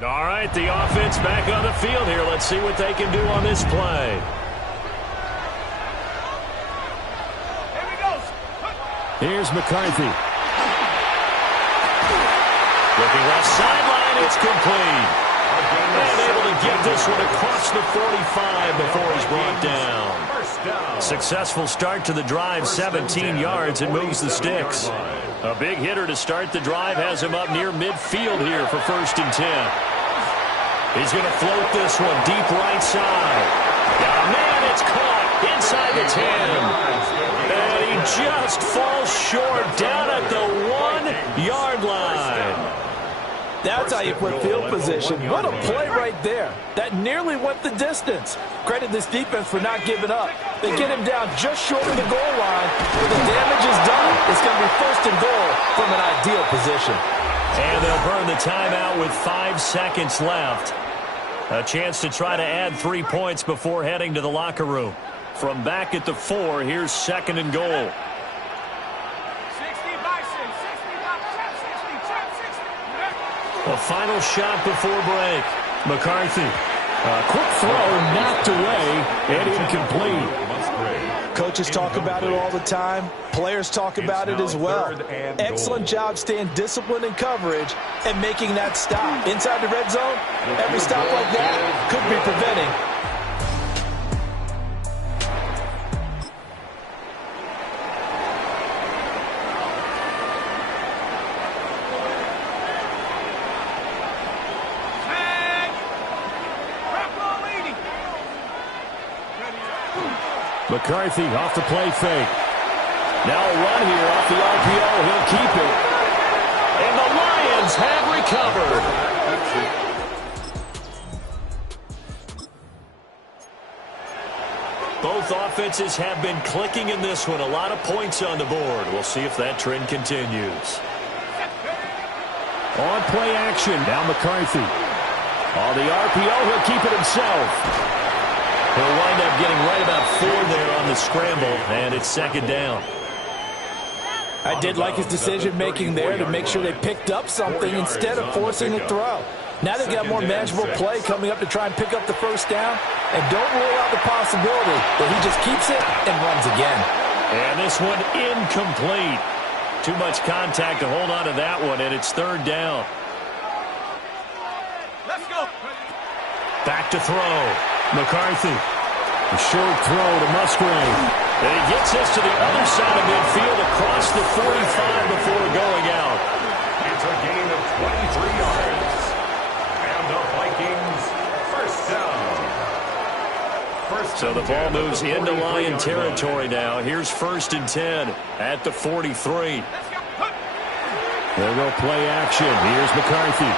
All right, the offense back on the field here. Let's see what they can do on this play. Here's McCarthy. Looking left sideline, it's complete. And able to get this one across the 45 before he's brought down. Successful start to the drive, 17 yards, and moves the sticks. A big hitter to start the drive has him up near midfield here for 1st and 10. He's going to float this one deep right side. Oh, man, it's caught inside the 10. And he just falls short down at the 1-yard line. That's how you flip field position. What a play right there. That nearly went the distance. Credit this defense for not giving up. They get him down just short of the goal line. Where the damage is done, it's going to be first and goal from an ideal position. And they'll burn the timeout with 5 seconds left. A chance to try to add 3 points before heading to the locker room. From back at the 4, here's second and goal. A final shot before break. McCarthy. A quick throw knocked away and incomplete. Coaches talk about it all the time. Players talk about it as well. Excellent job staying disciplined in coverage and making that stop. Inside the red zone, every stop like that could be preventing. McCarthy off the play fake. Now a run here off the RPO. He'll keep it. And the Lions have recovered. Both offenses have been clicking in this one. A lot of points on the board. We'll see if that trend continues. On play action. Now McCarthy. On the RPO, he'll keep it himself. He'll wind up getting right about 4 there on the scramble, and it's second down. I did like his decision-making there to make sure they picked up something instead of forcing a throw. Now they've got more manageable play coming up to try and pick up the first down, and don't rule out the possibility that he just keeps it and runs again. And this one incomplete. Too much contact to hold on to that one, and it's third down. Let's go. Back to throw. McCarthy. A short throw to Musgrave. And he gets this to the other side of midfield across the 45 before going out. It's a gain of 23 yards. And the Vikings first down. So the ball moves into Lion territory now. Here's first and 10 at the 43. There go play action. Here's McCarthy.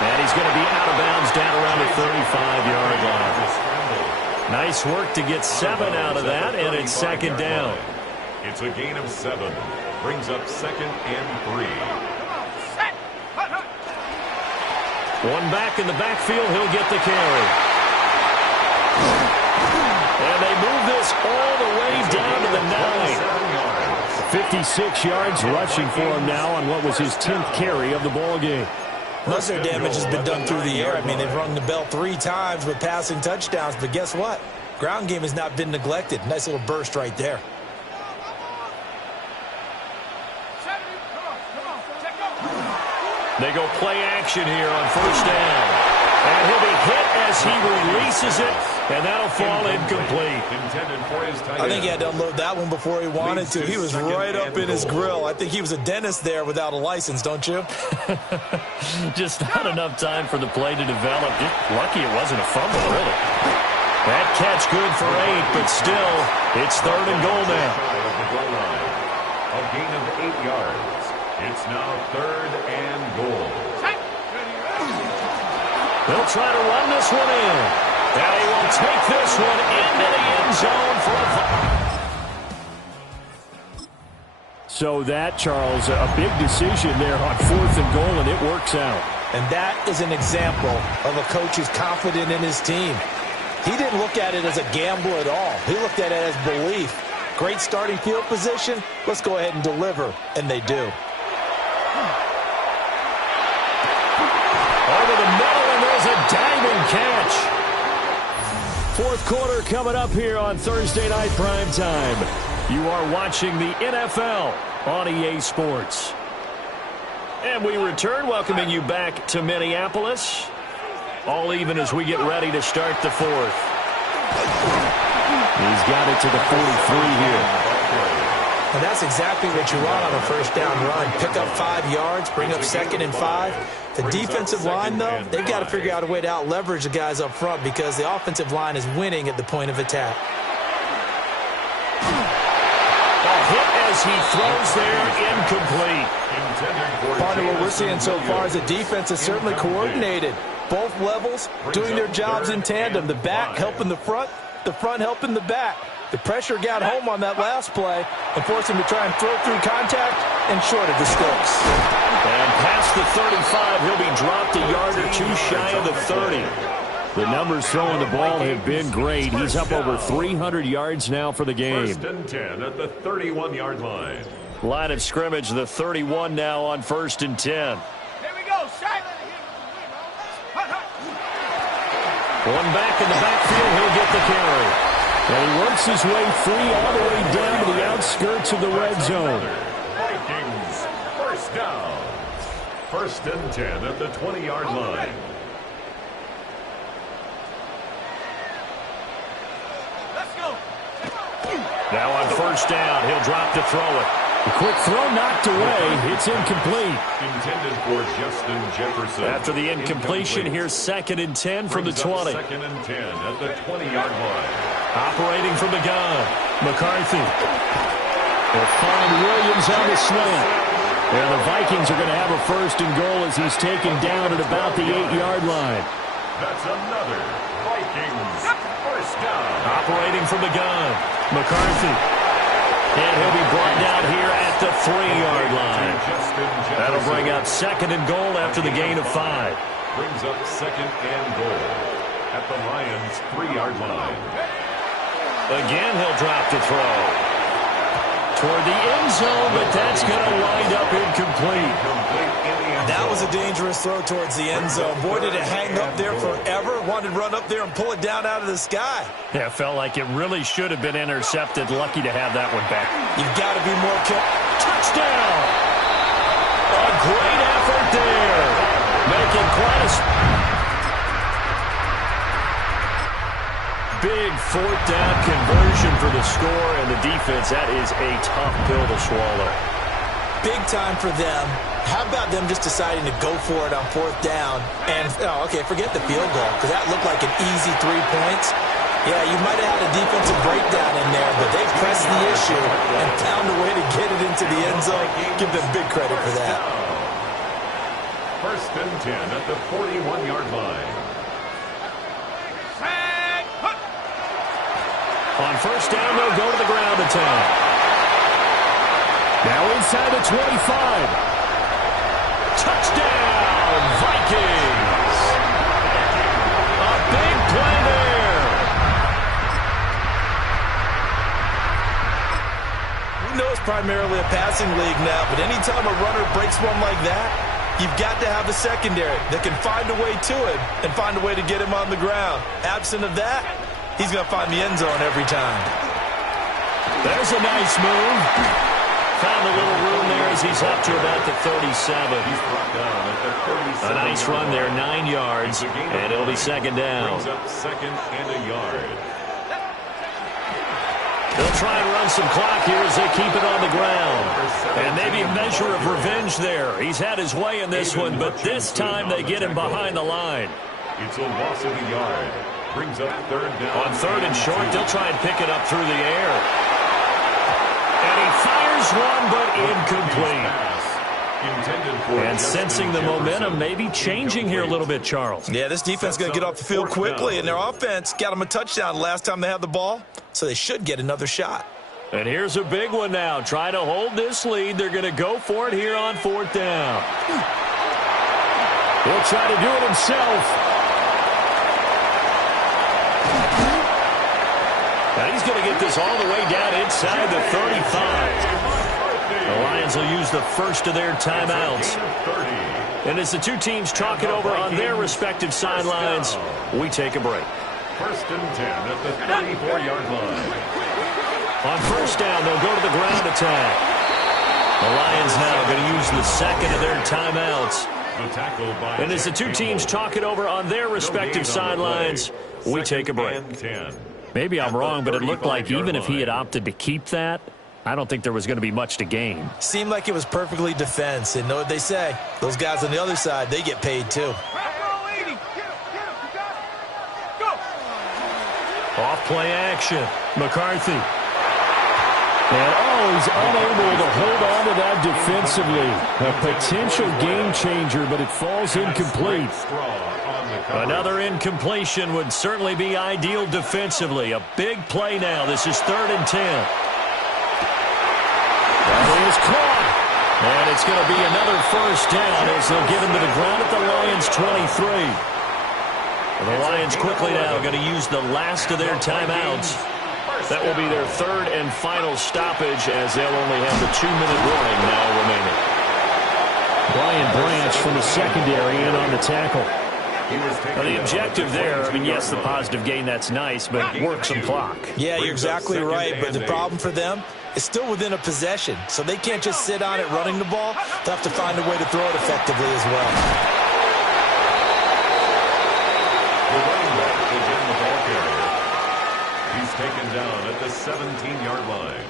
And he's going to be out of bounds down around the 35-yard line. Nice work to get 7 out of that, and it's second down. It's a gain of 7. Brings up second and 3. One back in the backfield. He'll get the carry. And they move this all the way down to the 9. 56 yards rushing for him now on what was his 10th carry of the ball game. Most of their damage has been done through the air. I mean, they've rung the bell 3 times with passing touchdowns, but guess what? Ground game has not been neglected. Nice little burst right there. They go play action here on first down. And he'll be hit as he releases it, and that'll fall incomplete. I think he had to unload that one before he wanted to. He was right up in his grill. I think he was a dentist there without a license, don't you? Just not enough time for the play to develop. Just lucky it wasn't a fumble, really. That catch good for 8, but still, it's third and goal now. A gain of 8 yards. It's now third and goal. They'll try to run this one in. And he will take this one into the end zone for a... So that, Charles, a big decision there on fourth and goal, and it works out. And that is an example of a coach who's confident in his team. He didn't look at it as a gamble at all. He looked at it as belief. Great starting field position. Let's go ahead and deliver. And they do. Over the middle, and there's a diving catch. Fourth quarter coming up here on Thursday Night Prime Time. You are watching the NFL on EA Sports. And we return, welcoming you back to Minneapolis. All even as we get ready to start the fourth. He's got it to the 43 here. And that's exactly what you want on a first down run. Pick up 5 yards, bring up second and 5. The defensive line, though, they've got to figure out a way to out-leverage the guys up front because the offensive line is winning at the point of attack. hit as he throws there, incomplete. Partner, what we're seeing so far is the defense is certainly coordinated. Both levels doing their jobs in tandem. The back helping the front helping the back. The pressure got home on that last play and forced him to try and throw through contact and short of the sticks. And past the 35, he'll be dropped a yard or two shy of the 30. The numbers throwing the ball have been great. He's up over 300 yards now for the game. First and 10 at the 31-yard line. Line of scrimmage, the 31 now on 1st and 10. Here we go, Shaq. One back in the backfield, he'll get the carry. And he works his way free all the way down to the outskirts of the red zone. Vikings, first down. First and 10 at the 20-yard line. Let's go. Now on first down, he'll drop to throw it. The quick throw knocked away. It's incomplete. Intended for Justin Jefferson. After the incompletion, here's 2nd and 10 from the 20. 2nd and 10 at the 20-yard line. Operating from the gun, McCarthy. They'll find Williams on the slant. And the Vikings are going to have a 1st and goal as he's taken down at about the 8-yard line. That's another Vikings first down. Operating from the gun, McCarthy. And he'll be brought down here at the 3-yard line. That'll bring up 2nd and goal after the gain of 5. Brings up 2nd and goal at the Lions' 3-yard line. Again, he'll drop to throw. Toward the end zone, but that's going to wind up incomplete. That was a dangerous throw towards the end zone. Boy, did it hang up there forever. Wanted to run up there and pull it down out of the sky. Yeah, it felt like it really should have been intercepted. Lucky to have that one back. You've got to be more careful. Touchdown! A great effort there. Making quite a big 4th down conversion for the score, and the defense, that is a tough pill to swallow. Big time for them. How about them just deciding to go for it on 4th down? And, okay, forget the field goal, because that looked like an easy 3 points. Yeah, you might have had a defensive breakdown in there, but they pressed the issue and found a way to get it into the end zone. Give them big credit for that. First and 10 at the 41-yard line. On first down, they'll go to the ground attack. Now inside the 25. Touchdown, Vikings! A big play there. We know it's primarily a passing league now, but anytime a runner breaks one like that, you've got to have a secondary that can find a way to it and find a way to get him on the ground. Absent of that, he's going to find the end zone every time. There's a nice move. Found a little room there as he's up to about the 37. He's brought down at the 37. A nice run there, 9 yards, and it'll be 2nd down. Brings up 2nd and a yard. They'll try and run some clock here as they keep it on the ground. And maybe a measure of revenge there. He's had his way in this one, but this time they get him behind the line. It's a loss of a yard. Brings up 3rd down. On 3rd and short, they'll try and pick it up through the air. And he fires one, but incomplete. And sensing the momentum maybe changing here a little bit, Charles. Yeah, this defense is going to get off the field quickly, and their offense got them a touchdown last time they had the ball, so they should get another shot. And here's a big one now. Trying to hold this lead. They're going to go for it here on 4th down. He'll try to do it himself. Now he's going to get this all the way down inside the 35. The Lions will use the first of their timeouts. And as the two teams talk it over on their respective sidelines, we take a break. First and 10 at the 34-yard line. On first down, they'll go to the ground attack. The Lions now going to use the second of their timeouts. And as the two teams talk it over on their respective sidelines, we take a break. Maybe I'm wrong, but it looked like even if he had opted to keep that, I don't think there was going to be much to gain. Seemed like it was perfectly defense. And know what they say? Those guys on the other side, they get paid too. Off play action. McCarthy. And, he's unable to hold on to that defensively. A potential game changer, but it falls incomplete. Another incompletion would certainly be ideal defensively. A big play now. This is 3rd and 10. That is caught. And it's going to be another first down as they'll get him to the ground at the Lions' 23. The Lions quickly now going to use the last of their timeouts. That will be their 3rd and final stoppage as they'll only have the 2-minute warning now remaining. Brian Branch from the secondary in on the tackle. Well, the objective there, I mean, yes, the positive gain, that's nice, but work some clock. Yeah, you're exactly right, but the problem for them is still within a possession, so they can't just sit on it running the ball. They'll have to find a way to throw it effectively as well. The running back is in the ball carrier. He's taken down at the 17-yard line.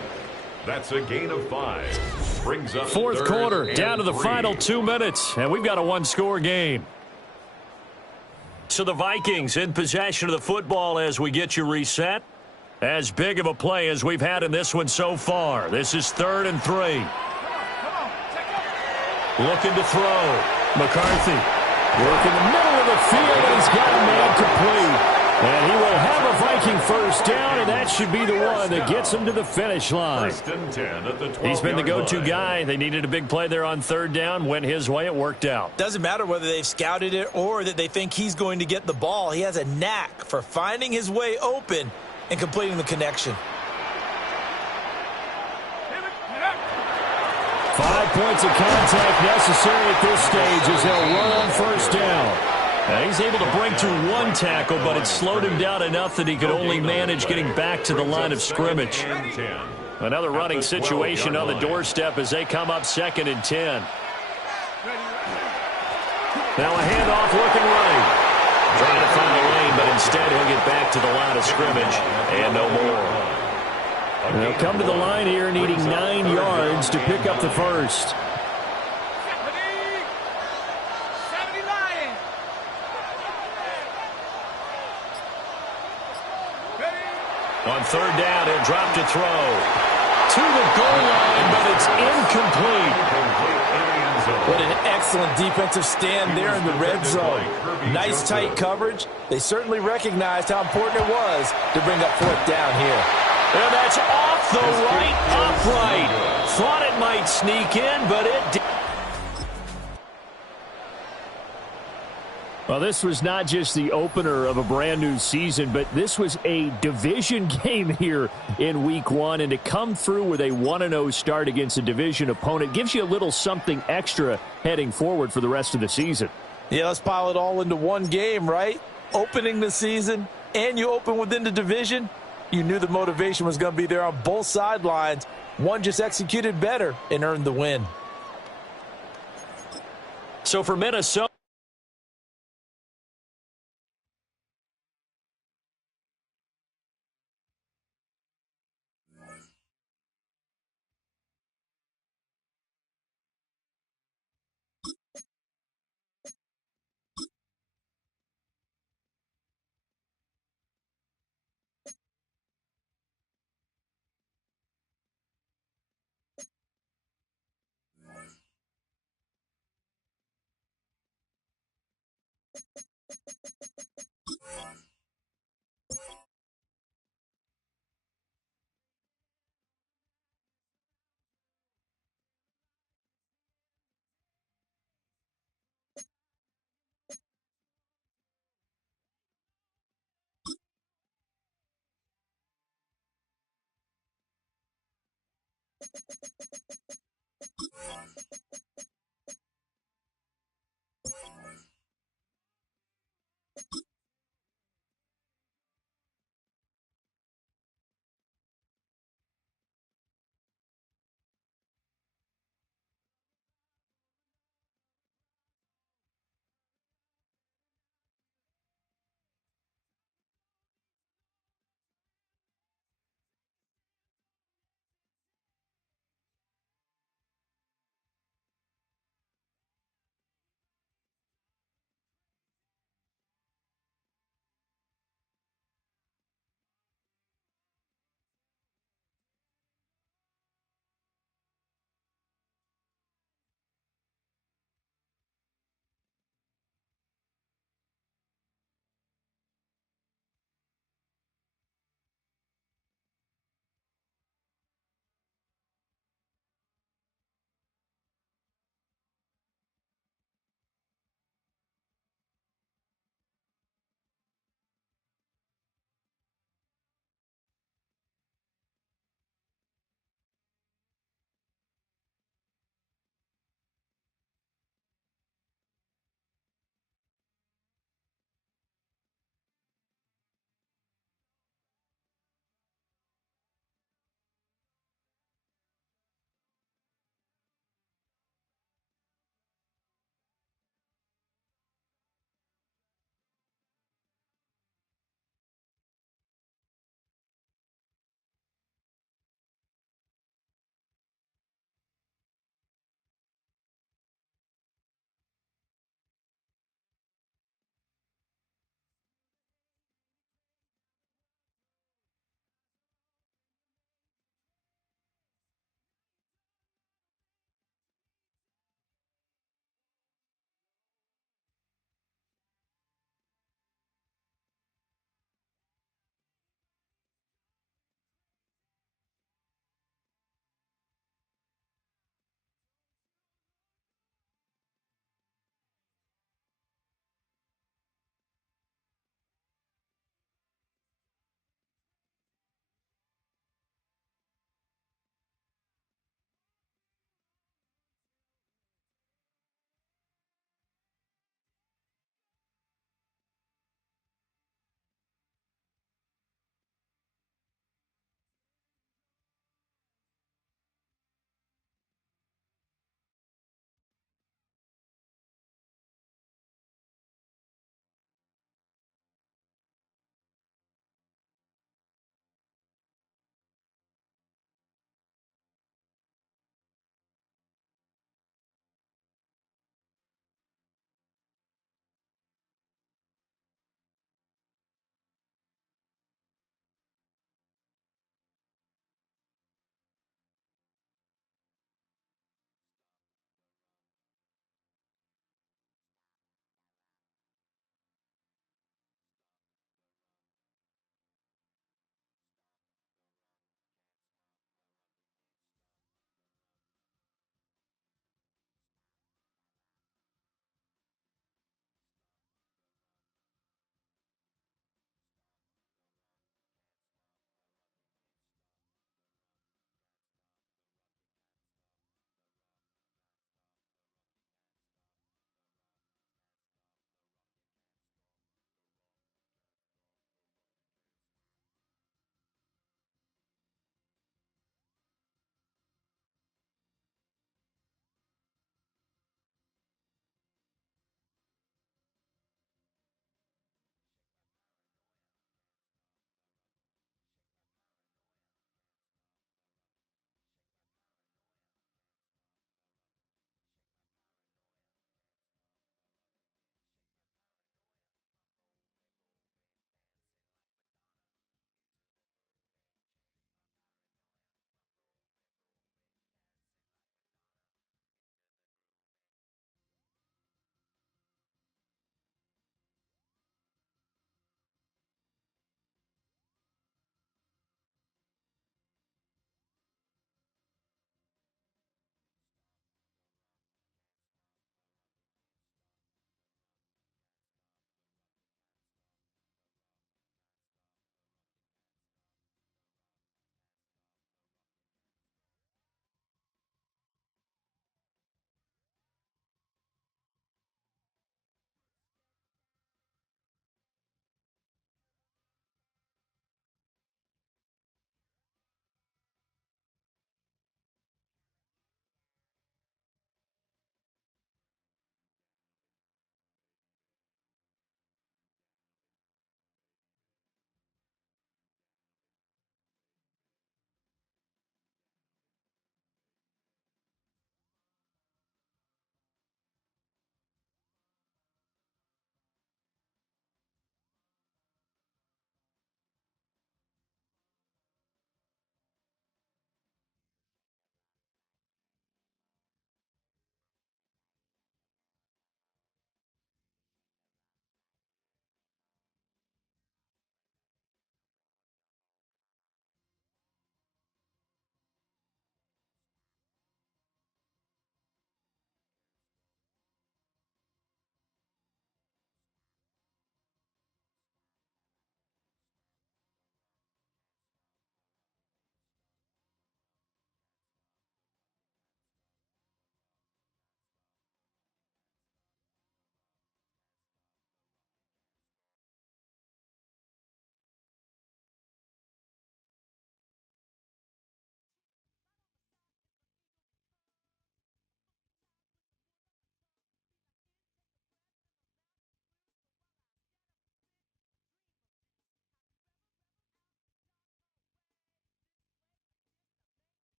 That's a gain of 5. Brings up 4th quarter, down to the final 2 minutes, and we've got a 1-score game. So the Vikings in possession of the football as we get you reset. As big of a play as we've had in this one so far. This is 3rd and 3. Looking to throw. McCarthy. Work in the middle of the field, and he's got a man complete. And he will have a Viking first down, and that should be the one that gets him to the finish line. 1st and 10 at the 12-yard line. He's been the go-to guy. They needed a big play there on 3rd down. Went his way. It worked out. Doesn't matter whether they've scouted it or that they think he's going to get the ball. He has a knack for finding his way open and completing the connection. 5 points of contact necessary at this stage as they'll run on 1st down. Now he's able to break through 1 tackle, but it slowed him down enough that he could only manage getting back to the line of scrimmage. Another running situation on the doorstep as they come up 2nd and 10. Now a handoff looking right. Trying to find the lane, but instead he'll get back to the line of scrimmage and no more. They'll come to the line here needing 9 yards to pick up the first. On 3rd down, he'll drop to throw. To the goal line, but it's incomplete. What an excellent defensive stand there in the red zone. Nice tight coverage. They certainly recognized how important it was to bring up 4th down here. And that's off the right upright. Thought it might sneak in, but it did. Well, this was not just the opener of a brand new season, but this was a division game here in week 1. And to come through with a 1-0 start against a division opponent gives you a little something extra heading forward for the rest of the season. Yeah, let's pile it all into one game, right? Opening the season, and you open within the division. You knew the motivation was going to be there on both sidelines. One just executed better and earned the win. So for Minnesota,